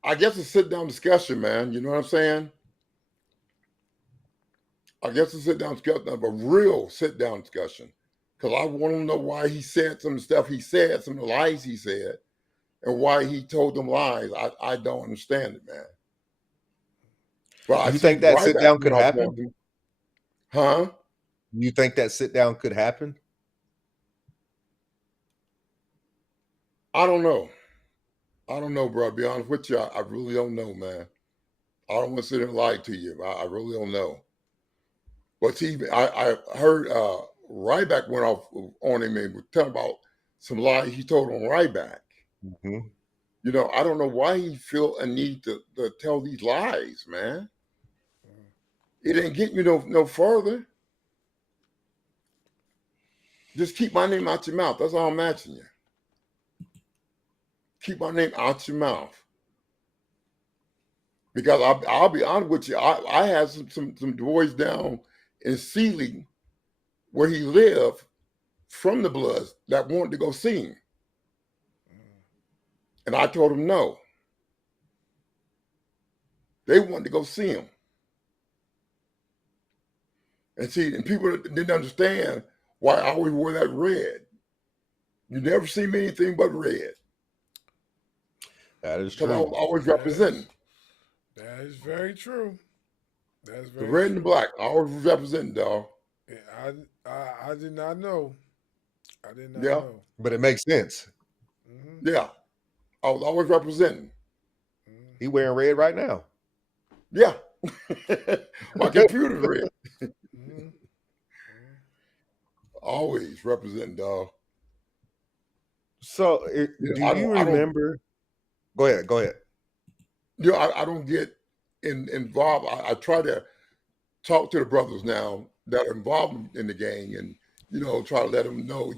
I guess a sit-down discussion, man. You know what I'm saying? I guess a sit-down discussion, a real sit-down discussion. Because I want to know why he said some stuff he said, some of the lies he said, and why he told them lies. I don't understand it, man. But you think that sit-down could happen? Huh? You think that sit-down could happen? I don't know. I don't know, bro. I'll be honest with you. I really don't know, man. I don't want to sit and lie to you. I really don't know. But see, I heard Ryback went off on him and was telling about some lies he told on Ryback. Mm-hmm. You know, I don't know why he feel a need to tell these lies, man. It ain't getting you no further. Just keep my name out your mouth. That's all I'm asking you. Keep my name out your mouth. Because I'll be honest with you, I had some boys down in Sealy where he lived from the Bloods that wanted to go see him. And I told him no. They wanted to go see him. And see, and people didn't understand why I always wore that red. You never see me anything but red. That is Because I was true. always representing. That is very true. That's The very red true. and the black, I always representing, dog. I did not know. I did not Yeah. know. But it makes sense. Yeah. I was always representing. He wearing red right now. Yeah. My computer's red. Always representing, dog. So, do I you don't remember? Go ahead. you know, I don't get involved. I try to talk to the brothers now that are involved in the gang, and try to let them know,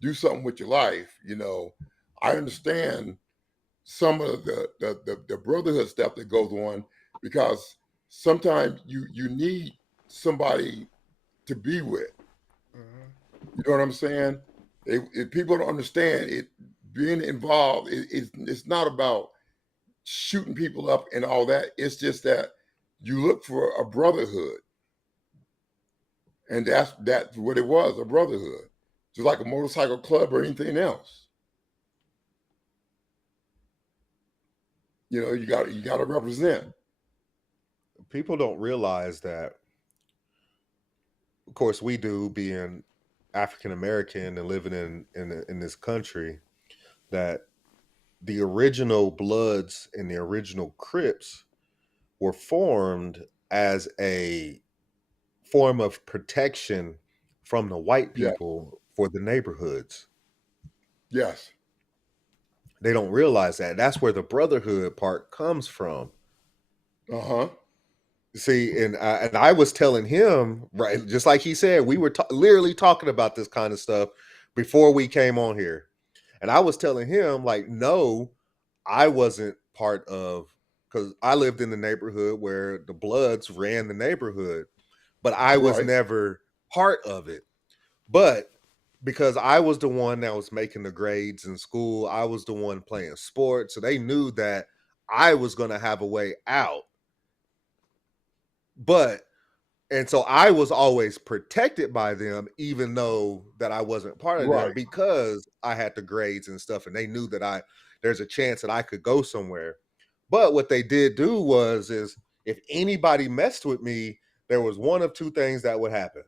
do something with your life. I understand some of the brotherhood stuff that goes on, because sometimes you need somebody to be with. You know what I'm saying? If people don't understand it, being involved, it's not about shooting people up and all that. It's just that you look for a brotherhood, and that's what it was, a brotherhood, just like a motorcycle club or anything else. You got to represent. People don't realize that. Of course, we do, being African American and living in this country, that the original Bloods and the original Crips were formed as a form of protection from the white Yeah. people for the neighborhoods. Yes. They don't realize that. That's where the brotherhood part comes from. Uh-huh. See, and I was telling him, right, just like he said, we were literally talking about this kind of stuff before we came on here. And I was telling him, like, no, I wasn't part of, because I lived in the neighborhood where the Bloods ran the neighborhood, but I was Right. never part of it. But because I was the one that was making the grades in school, I was the one playing sports, so they knew that I was going to have a way out. And so I was always protected by them, even though that I wasn't part of them, Right. because I had the grades and stuff, and they knew that there's a chance that I could go somewhere. But what they did do is if anybody messed with me, there was one of two things that would happen.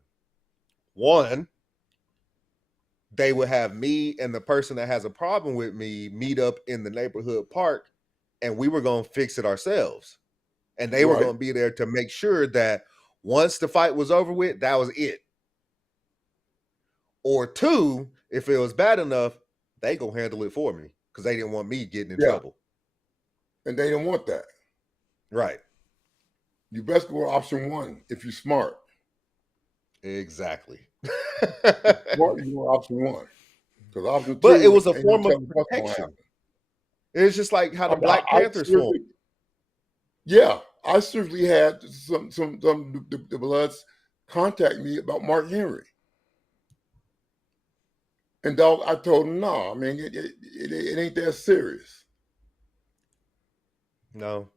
One, they would have me and the person that has a problem with me meet up in the neighborhood park, and we were going to fix it ourselves. And they were Right. going to be there to make sure that once the fight was over with, that was it. Or two, if it was bad enough, they gonna handle it for me, because they didn't want me getting in trouble. And they don't want that. Right. You best go option one if you're smart. Exactly. Smart, you go option one. Because option But it two, was a ain't no form of telling what's gonna protection. happen. It's just like how the I mean, Black Panthers formed. I seriously had some the Bloods contact me about Mark Henry. And dog, I told him, no, I mean, it ain't that serious. No.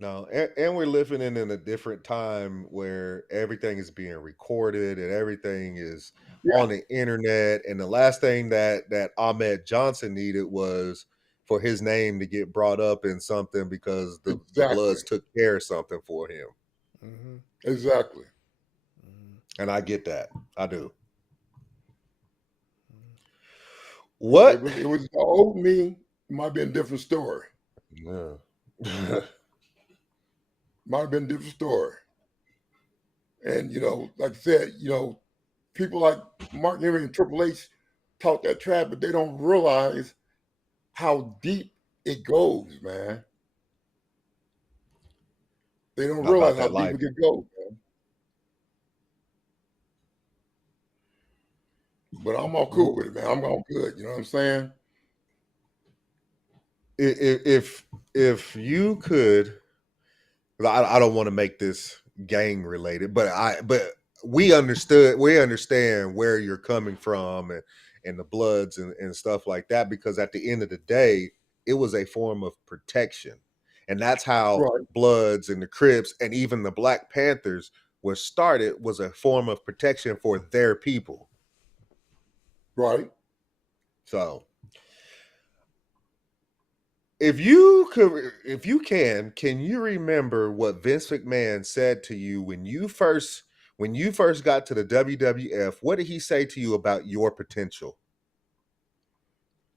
And we're living in a different time where everything is being recorded and everything is on the internet. And the last thing that Ahmed Johnson needed was for his name to get brought up in something because the Bloods took care of something for him. Mm-hmm. Exactly. And I get that. I do. What? It was the old me, it might be a different story. Yeah. Might have been a different story. And, like I said, people like Mark Henry and Triple H talk that trap, but they don't realize how deep it goes, man. They don't Not about realize how that deep life. it can go, man. But I'm all cool with it, man. I'm all good. You know what I'm saying? If you could, 'cause I don't want to make this gang related, but we understand where you're coming from and the Bloods and stuff like that, because at the end of the day, it was a form of protection. And that's how Right, Bloods and the Crips and even the Black Panthers was started, was a form of protection for their people. right. So if you can you remember what Vince McMahon said to you when you first got to the WWF? What did he say to you about your potential?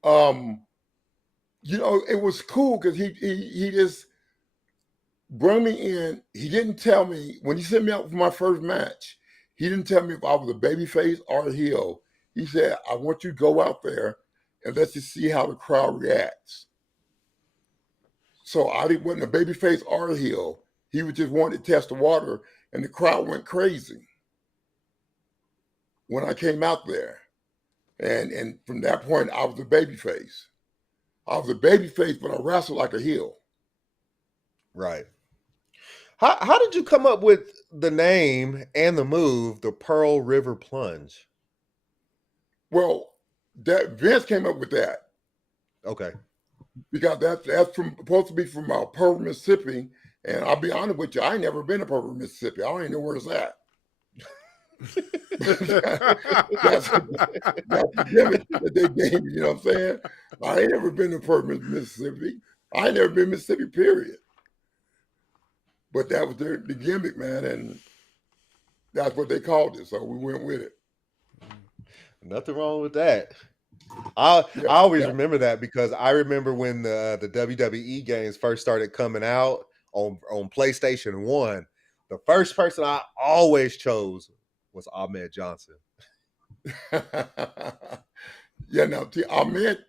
Um, it was cool because he just brought me in. He didn't tell me when he sent me out for my first match. He didn't tell me if I was a babyface or a heel. He said, "I want you to go out there and let's just see how the crowd reacts." So I didn't wasn't a babyface or a heel. He was just wanting to test the water, and the crowd went crazy when I came out there. And from that point, I was a babyface. I was a babyface, but I wrestled like a heel. Right. How did you come up with the name and the move, the Pearl River Plunge? Well, that Vince came up with that Okay. because that's supposed to be from Pearl, Mississippi. And I'll be honest with you, I ain't never been to Pearl, Mississippi. I don't even know where it's at. that's the gimmick that they gave me. You know what I'm saying? I ain't never been to Pearl, Mississippi. I ain't never been to Mississippi. Period. But that was the gimmick, man, and that's what they called it. So we went with it. Nothing wrong with that. I Yeah, always yeah. remember that because I remember when the WWE games first started coming out on PlayStation 1, the first person I always chose was Ahmed Johnson. Yeah, now see, Ahmed.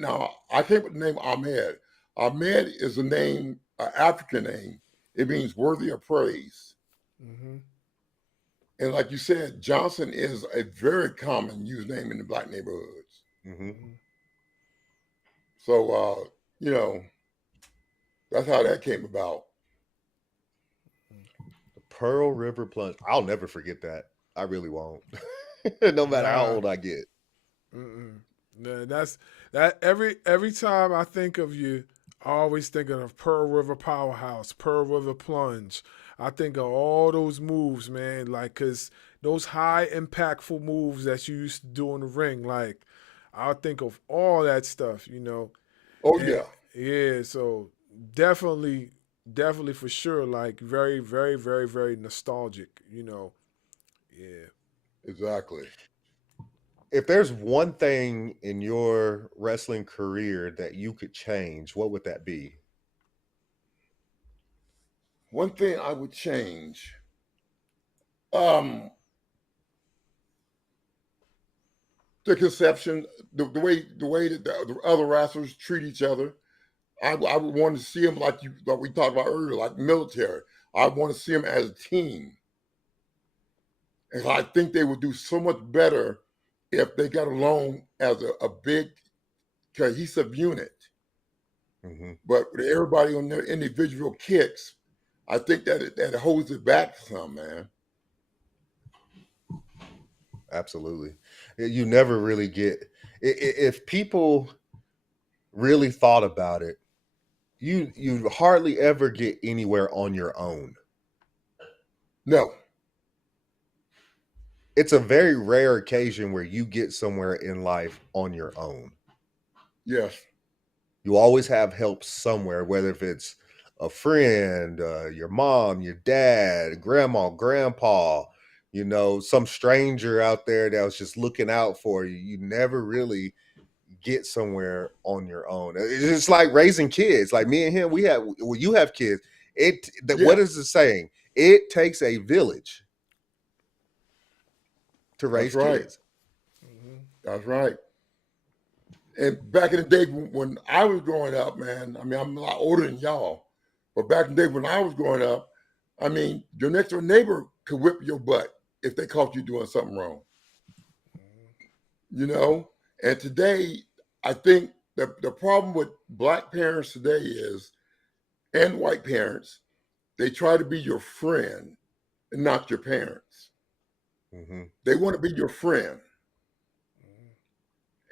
Now I came with the name Ahmed. Ahmed is a name, an African name. It means worthy of praise. Mhm. And like you said, Johnson is a very common used name in the black neighborhoods. Mm-hmm. Mhm. So you know, that's how that came about. The Pearl River Plunge. I'll never forget that. I really won't. No matter how Nah. old I get. Mm-mm. Nah, that's that every time I think of you, I always think of Pearl River Powerhouse, Pearl River Plunge. I think of all those moves, man. Like, cause those high impactful moves that you used to do in the ring, like, I think of all that stuff, Oh and yeah, yeah. So definitely, definitely for sure, like very, very, very, very nostalgic. Yeah. exactly. If there's one thing in your wrestling career that you could change, what would that be? One thing I would change. Um, the conception, the way that the other wrestlers treat each other. I would want to see them like we talked about earlier, like military. I want to see them as a team, and I think they would do so much better if they got along as a big cohesive unit. Mm-hmm. But with everybody on their individual kicks, I think that holds it back some, man. Absolutely. You never really get if people really thought about it, you hardly ever get anywhere on your own. No, It's a very rare occasion where you get somewhere in life on your own. yes, You always have help somewhere, whether if it's a friend, your mom, your dad, grandma, grandpa, some stranger out there that was just looking out for you. You never really get somewhere on your own. It's just like raising kids. Like me and him, you have kids. yeah, What is the saying? It takes a village to that's raise right. kids. Hmm. That's right. And back in the day when I was growing up, man, I mean, I'm a lot older than y'all, but back in the day when I was growing up, I mean, your next door neighbor could whip your butt if they caught you doing something wrong, you know? And today, I think the problem with black parents today is, and white parents, they try to be your friend and not your parents. Mm-hmm. They want to be your friend.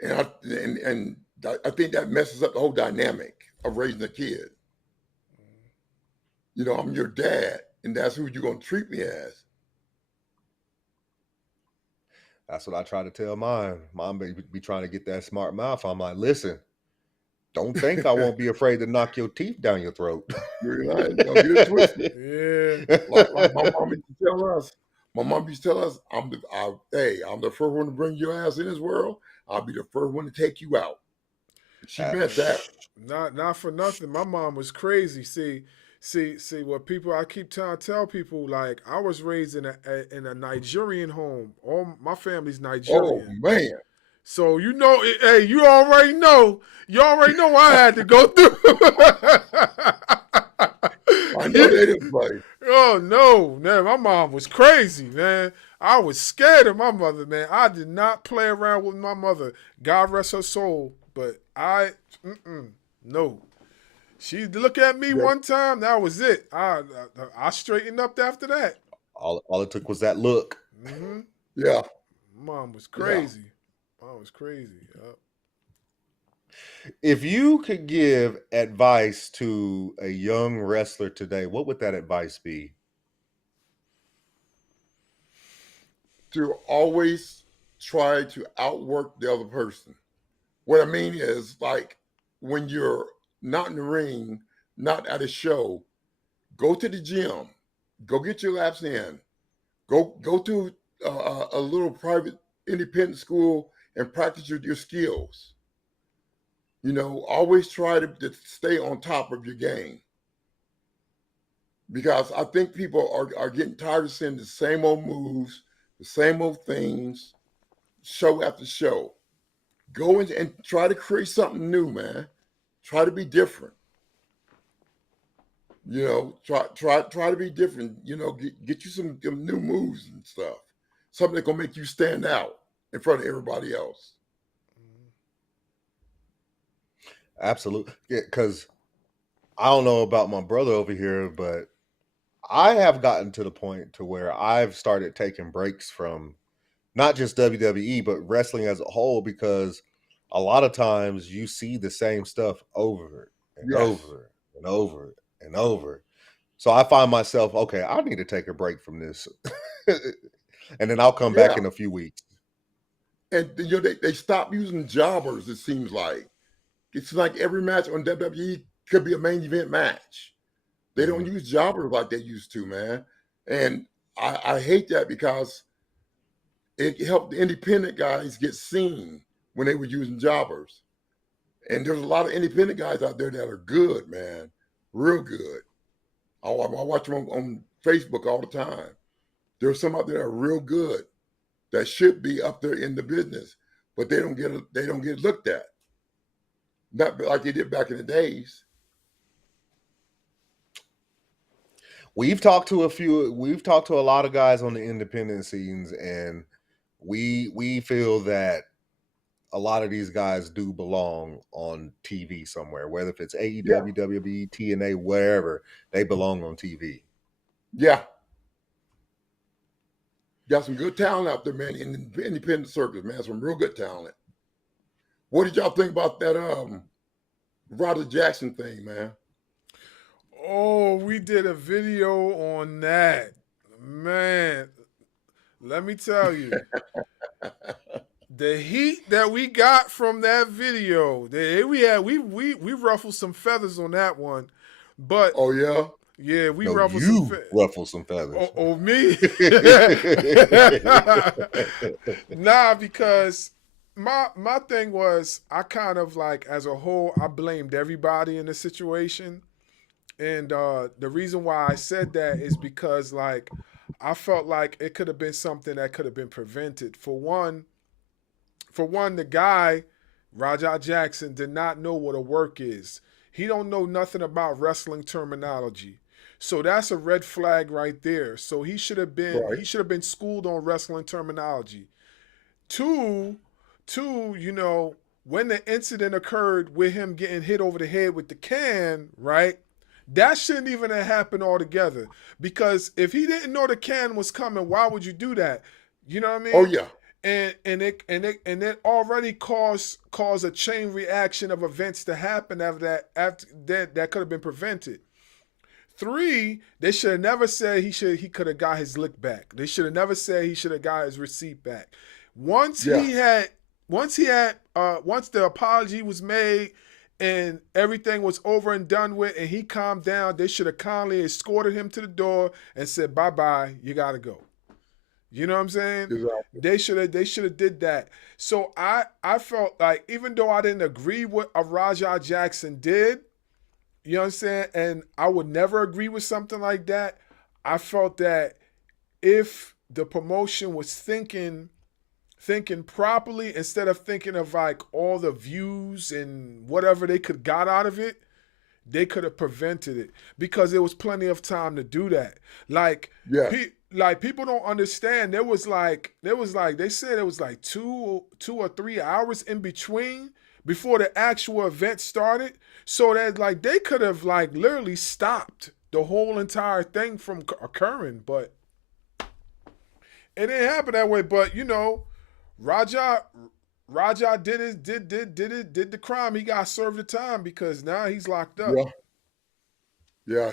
And I think that messes up the whole dynamic of raising a kid. You know, I'm your dad, and that's who you're going to treat me as. That's what I try to tell mine. Mom be trying to get that smart mouth. I'm like, listen, don't think I won't be afraid to knock your teeth down your throat. You're right. Don't get it twisted. Yeah. Like my mom used to tell us. My mom used to tell us, I'm the first one to bring your ass in this world. I'll be the first one to take you out. She meant that. Not for nothing. My mom was crazy. See what people I keep trying to tell people, like I was raised in a Nigerian home. All my family's Oh, Nigerian. man. So you know, hey, you already know what I had to go through. I know they didn't play. Oh no, man, my mom was crazy, man. I was scared of my mother, man. I did not play around with my mother. God rest her soul. But no. She look at me one time, that was it. I straightened up after that. All it took was that look. Mm-hmm. Yeah. Mom was crazy. Mom was crazy. Yep. If you could give advice to a young wrestler today, what would that advice be? To always try to outwork the other person. What I mean is, like, when you're not in the ring, not at a show, go to the gym, go get your laps in, go to a little private independent school and practice your skills. You know, always try to stay on top of your game. Because I think people are getting tired of seeing the same old moves, the same old things, show after show. Go in and try to create something new, man. Try to be different. You know, try to be different. You know, get you some new moves and stuff. Something that's gonna make you stand out in front of everybody else. Absolutely. Because I don't know about my brother over here, but I have gotten to the point to where I've started taking breaks from not just WWE, but wrestling as a whole, because a lot of times you see the same stuff over and Yes. over and over and over. So I find myself, okay, I need to take a break from this. And then I'll come back in a few weeks. And you know, they stop using jobbers, it seems like. It's like every match on WWE could be a main event match. They don't use jobbers like they used to, man. And I hate that because it helped the independent guys get seen when they were using jobbers. And there's a lot of independent guys out there that are good, man. Real good. I watch them on Facebook all the time. There's some out there that are real good that should be up there in the business, but they don't get looked at. Not like they did back in the days. We've talked to a lot of guys on the independent scenes, and we feel that a lot of these guys do belong on TV somewhere, whether if it's AEW, WWE, TNA, wherever, they belong on TV. Yeah. Got some good talent out there, man, in the independent circus, man. Some real good talent. What did y'all think about that Roderick Jackson thing, man? Oh, we did a video on that. Man, let me tell you. The heat that we got from that video, we ruffled some feathers on that one. But oh yeah? Yeah, we No, ruffled you some feathers. ruffle some feathers. Oh, me? Nah, because my thing was, I kind of like, as a whole, I blamed everybody in the situation. And the reason why I said that is because, like, I felt like it could have been something that could have been prevented. For one, the guy Rajah Jackson did not know what a work is. He don't know nothing about wrestling terminology. So that's a red flag right there. So Right. he should have been schooled on wrestling terminology. Two, you know, when the incident occurred with him getting hit over the head with the can, right? That shouldn't even have happened altogether. Because if he didn't know the can was coming, why would you do that? You know what I Oh mean? yeah. And it already caused a chain reaction of events to happen after that could have been prevented. Three, they should have never said he could have got his lick back. They should have never said he should have got his receipt back. Once Yeah. he had once the apology was made and everything was over and done with and he calmed down, they should have kindly escorted him to the door and said, "Bye bye, you gotta go." You know what I'm saying? Exactly. They should have did that. So I felt like even though I didn't agree with what Rajah Jackson did, you know what I'm saying? And I would never agree with something like that. I felt that if the promotion was thinking properly instead of thinking of like all the views and whatever they could got out of it, they could have prevented it because there was plenty of time to do that. Like Yes. like people don't understand. They said it was like 2 or 3 hours in between before the actual event started. So that like they could have like literally stopped the whole entire thing from occurring, but it didn't happen that way. But you know, Raja Raja did the crime. He got served the time because now he's locked up. Yeah. Yeah.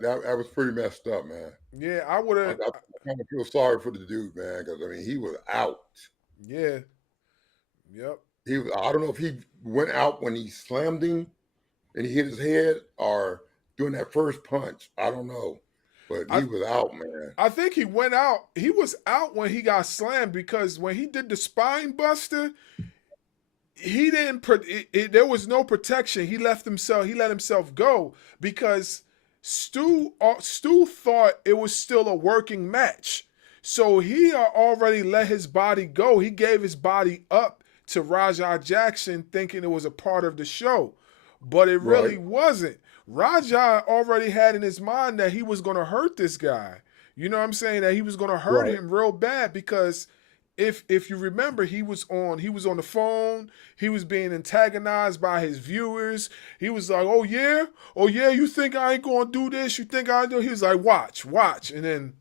That was pretty messed up, man. Yeah, I would I have. kind of feel sorry for the dude, man, because I mean he was out. Yeah, yep. He was, I don't know if he went out when he slammed him and he hit his head or doing that first punch. I don't know. But I he was out, man. I think he went out. He was out when he got slammed because when he did the spine buster, he didn't. There was no protection. He left himself. He let himself go because Stu thought it was still a working match, so he already let his body go. He gave his body up to Rajah Jackson, thinking it was a part of the show, but it really Right. wasn't. Rajah already had in his mind that he was going to hurt this guy. You know what I'm saying? That he was going to hurt Right. him real bad because if you remember, he was on the phone. He was being antagonized by his viewers. He was like, oh yeah, you think I ain't gonna do this? You think I do?" He was like, watch, and then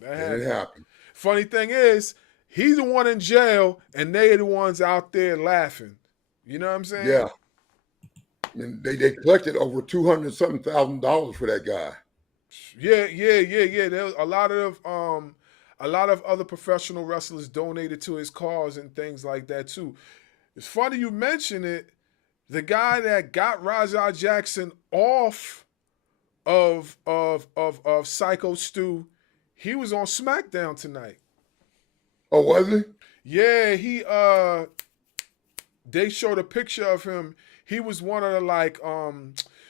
that And it happened. happened. Funny thing is, he's the one in jail, and they are the ones out there laughing. You know what I'm saying? Yeah. And they collected over $200,000 for that guy. Yeah. There was a lot of other professional wrestlers donated to his cause and things like that too. It's funny you mention it. The guy that got Rajah Jackson off of Psycho Stu, he was on SmackDown tonight. Oh, was he? Yeah, they showed a picture of him. He was one of the like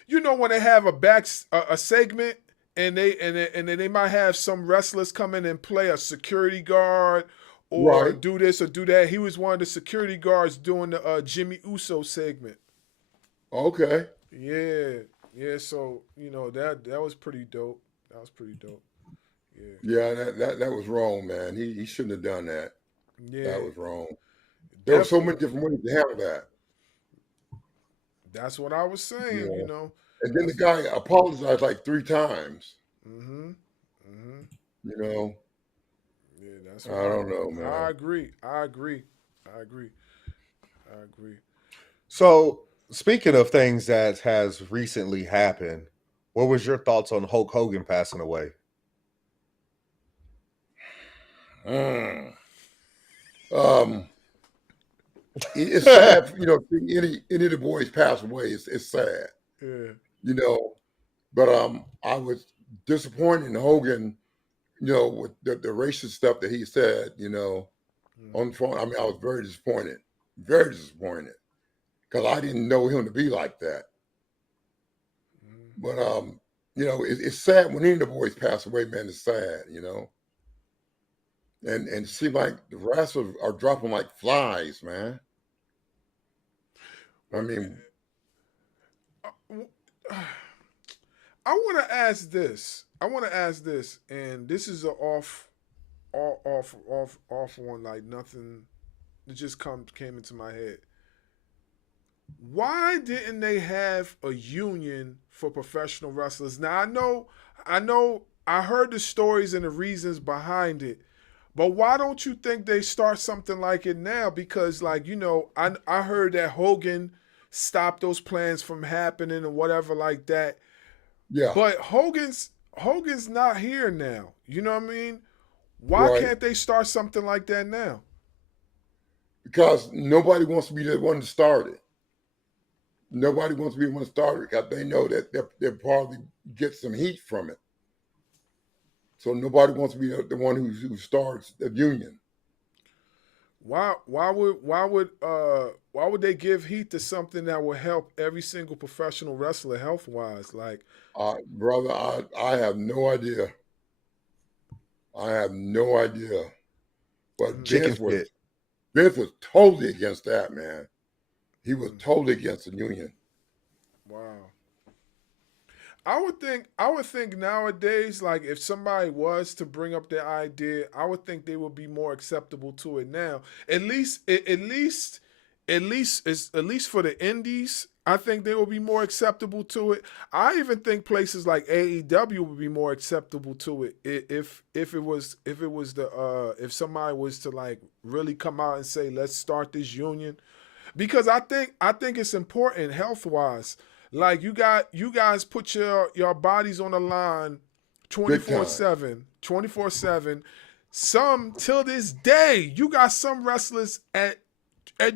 you know when they have a segment and they might have some wrestlers come in and play a security guard or Right. do this or do that. He was one of the security guards doing the Jimmy Uso segment. Okay. Yeah, yeah. So you know that was pretty dope. That was pretty dope. Yeah, Yeah, that was wrong, man. He shouldn't have done that. yeah. That was wrong. There were so Definitely. many different ways to handle that. That's what I was You saying. You know. know. And then the That's. guy apologized like 3 times. Mm-hmm. Mm-hmm. You know. Yeah, that's I what don't know, I man. agree. I agree. I agree. I agree. So, speaking of things that has recently happened, what was your thoughts on Hulk Hogan passing away? Mm. Um, it's sad, you know, seeing any of the boys pass away. It's sad, Yeah. you know. But I was disappointed in Hogan, you know, with the racist stuff that he said, you know, on Mm-hmm. the phone. I mean, I was very disappointed, because I didn't know him to be like that. Mm-hmm. But you know, it's sad when any of the boys pass away, man. It's sad, you know. And it seems like the wrestlers are dropping like flies, man. I mean, I want to ask this. And this is a off one. Like nothing. It just came into my head. Why didn't they have a union for professional wrestlers? Now I heard the stories and the reasons behind it, but why don't you think they start something like it now? Because I heard that Hogan stopped those plans from happening and whatever like that. yeah, But Hogan's not here now. You know what I mean? Why right. can't they start something like that now? Because nobody wants to be the one to start it. Nobody wants to be the one to start it because they know that they'll probably get some heat from it. So nobody wants to be the one who starts the union. Why would they give heat to something that will help every single professional wrestler health wise? Like, Brother, I have no idea. I have no idea. But Chicken fit. Vince was totally against that, man. He was totally against the union. wow. I would think nowadays, like if somebody was to bring up their idea, I would think they would be more acceptable to it now. At least for the indies, I think they will be more acceptable to it. I even think places like AEW would be more acceptable to it if if somebody was to like really come out and say let's start this union, because I think it's important health wise. Like you guys put your bodies on the line Big time. 24/7. Some till this day, you got some wrestlers at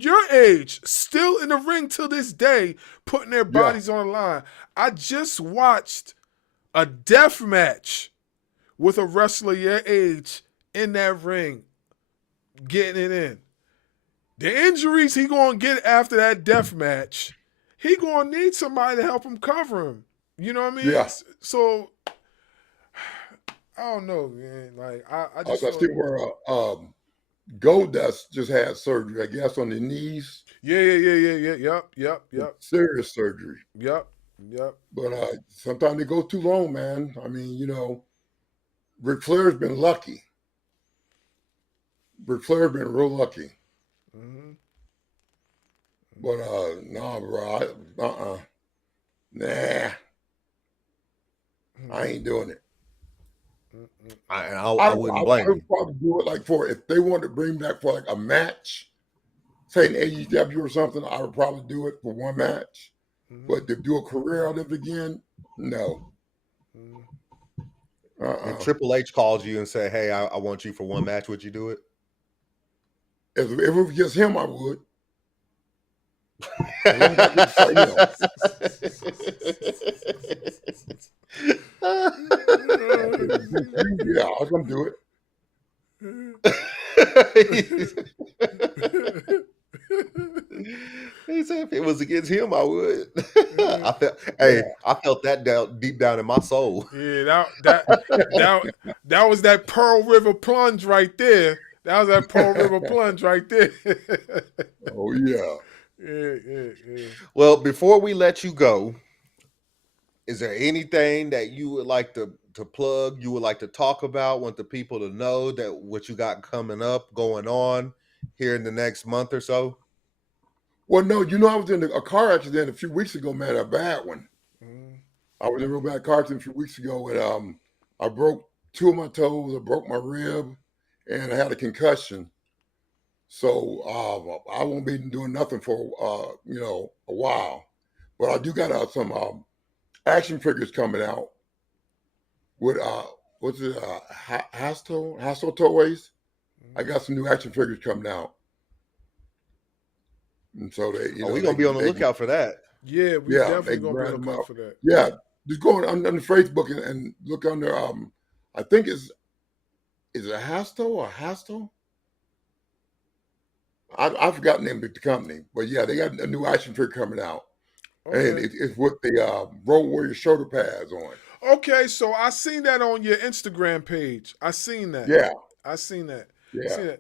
your age still in the ring till this day putting their bodies on the line. I just watched a death match with a wrestler your age in that ring getting it in. The injuries he gonna get after that death match, he gonna need somebody to help him cover him. You know what I mean? Yeah. So I don't know, man. Like I just I see where Goldust just had surgery, I guess, on the knees. yeah. Yep. Serious surgery. Yep. But sometimes they go too long, man. I mean, Ric Flair's been lucky. Ric Flair's been real lucky. Mm-hmm. But nah, bro. Nah. I ain't doing it. I wouldn't blame I would probably do it like if they wanted to bring back for like a match, say an AEW or something, I would probably do it for one match. Mm-hmm. But to do a career out of it again, no. If Triple H called you and said, "Hey, I want you for one match," would you do it? If it was just him, I would. Yeah, I was gonna do it. He said, "If it was against him, I would." I felt that deep down in my soul. Yeah, that was that Pearl River plunge right there. That was that Pearl River plunge right there. Oh yeah. Yeah. Well, before we let you go, is there anything that you would like to plug, you would like to talk about, want the people to know that what you got coming up, going on here in the next month or so? Well, no, I was in a car accident a few weeks ago, man, a bad one. I was in a real bad car accident a few weeks ago, and I broke two of my toes, I broke my rib, and I had a concussion. So I won't be doing nothing for a while. But I do got some action figures coming out with what's it, Hassel Toys. I got some new action figures coming out. And so we're gonna be on the lookout for that. Yeah, we definitely gonna be on the lookout for that. Yeah, just go on the Facebook and look under. I think is it Hasto or Hasto? I forgot the name of the company, but yeah, they got a new action figure coming out, and it's with the Road Warrior shoulder pads on. Okay, so I seen that on your Instagram page. I seen that. Yeah, I seen that. Yeah,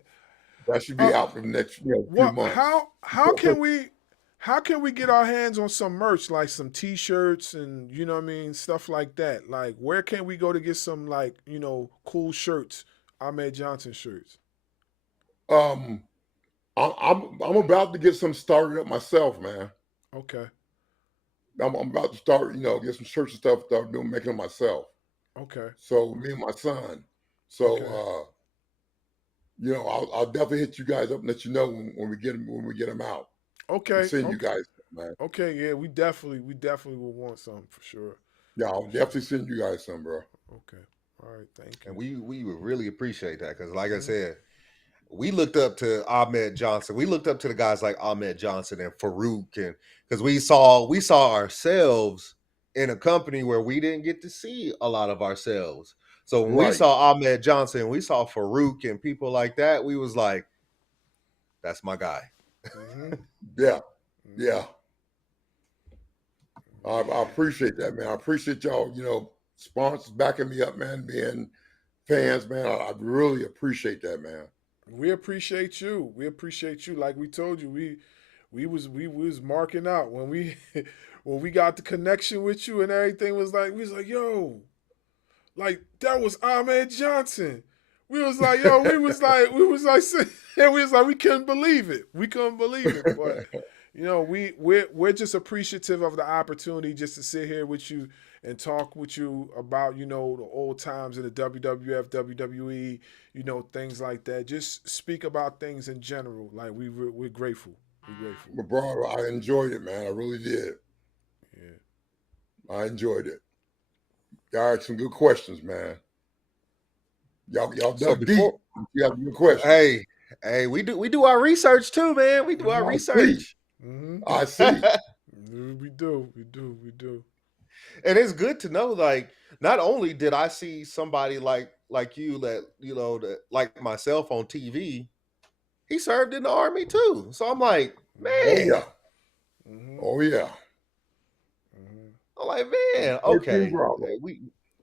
that should be out for the next few months. How can How can we get our hands on some merch, like some T-shirts and you know what I mean, stuff like that? Like, where can we go to get some like cool shirts, Ahmed Johnson shirts? Um, I'm about to get some started up myself, man. Okay, I'm about to start, get some shirts and stuff, start doing making them myself. okay, So me and my son. So okay, I'll definitely hit you guys up and let you know when we get them out and okay, send you okay, guys, man. okay. Yeah, we definitely will want some for sure. Yeah, I'll For sure. definitely send you guys some, bro. Okay, all right, thank And you. we would really appreciate that because, like I Mhm. said, we looked up to Ahmed Johnson. We looked up to the guys like Ahmed Johnson and Farouk, and because we saw ourselves in a company where we didn't get to see a lot of ourselves. So when we Right. saw Ahmed Johnson, we saw Farouk and people like that, we was like, "That's my guy." Mhm. Yeah. Mhm. Yeah. I appreciate that, man. I appreciate y'all, sponsors backing me up, man, being fans, man. I really appreciate that, man. We appreciate you. We appreciate you. Like we told you, we was marking out when we when we got the connection with you and everything was like we was like, yo, like that was Ahmed Johnson. We was like, yo, and we was like, we couldn't believe it. We couldn't believe it. But we're just appreciative of the opportunity just to sit here with you and talk with you about, the old times in the WWF, WWE, things like that. Just speak about things in general. Like we're grateful. We're grateful. But bro, I enjoyed it, man. I really did. Yeah. I enjoyed it. Y'all had some good questions, man. Y'all So dug deep. before, You got some good questions. hey, we do our research too, man. We do our I see. research. Mm-hmm. I see. We do. We do. We do. And it's good to know, like, not only did I see somebody like you that that like myself on TV, he served in the army too. So I'm like, Oh man, yeah. Mm-hmm. Oh yeah. Mm-hmm. I'm like, man, 13 okay, Bravo.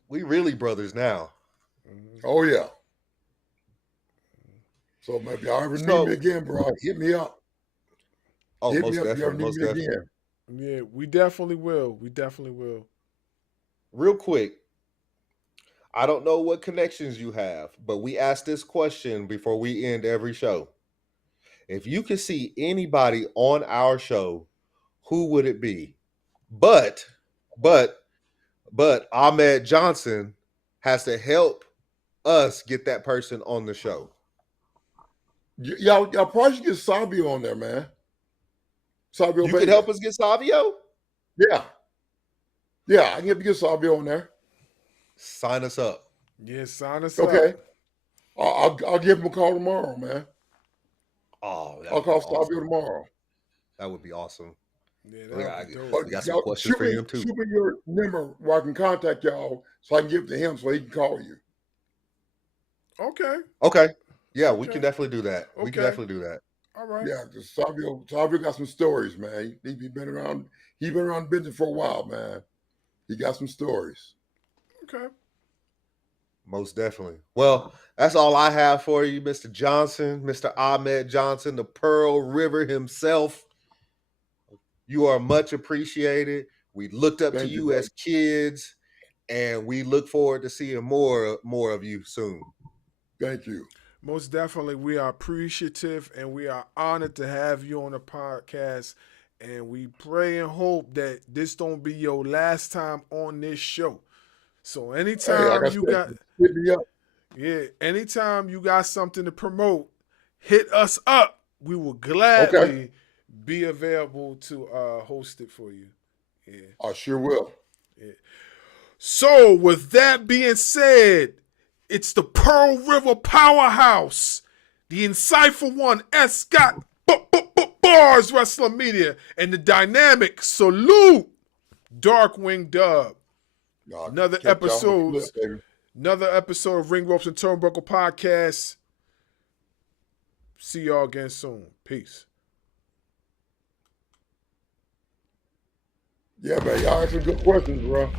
we really brothers now. Mm-hmm. Oh yeah. So maybe y'all ever need me So, again, bro, hit me up. oh, Hit me most up if you ever definitely, need most me definitely. again. Yeah, we definitely will. We definitely will. Real quick, I don't know what connections you have, but we ask this question before we end every show. If you could see anybody on our show, who would it be? But, but, but Ahmed Johnson has to help us get that person on the show. Y'all probably should get Sabio on there, man. Sabio You could Vega. help us get Savio? Yeah. Yeah, I can get Sabio on there. Sign us up. Yeah, sign us up. Okay. I'll give him a call tomorrow, man. Oh, that I'll would be call Sabio awesome. tomorrow. That would be awesome. Yeah, We that'll got, be dope. But we got some y'all questions for him too. shoot me your number where I can contact y'all so I can give it to him so he can call you. Okay. Okay. Yeah, we can Okay. definitely do that. We can Okay. definitely do that. All right. Yeah, because Sabio got some stories, man. He been around. He been around business for a while, man. He got some stories. Okay. Most definitely. Well, that's all I have for you, Mr. Johnson, Mr. Ahmed Johnson, the Pearl River himself. You are much appreciated. We looked up to Thank you, you brother. as kids, and we look forward to seeing more of you soon. Thank you. Most definitely, we are appreciative and we are honored to have you on the podcast. And we pray and hope that this don't be your last time on this show. So Hey, like anytime I you said, got hit me up. anytime you got something to promote, hit us up. We will Okay, gladly be available to host it for you. Yeah. I sure will. Yeah. So, with that being said, it's the Pearl River Powerhouse, the Insightful One, S. Scott Bars Wrestling Media, and the dynamic Salute Darkwing Dub. I'll Another catch y'all on the episode, flip, baby. another episode of Ring Ropes and Turnbuckle Podcast. See y'all again soon. Peace. Yeah, man, y'all had some good questions, bro.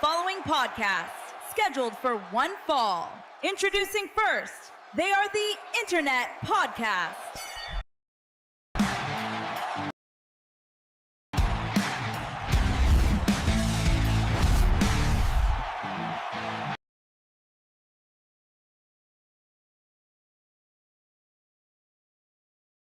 Following podcast scheduled for one fall. Introducing first, they are the Internet Podcast.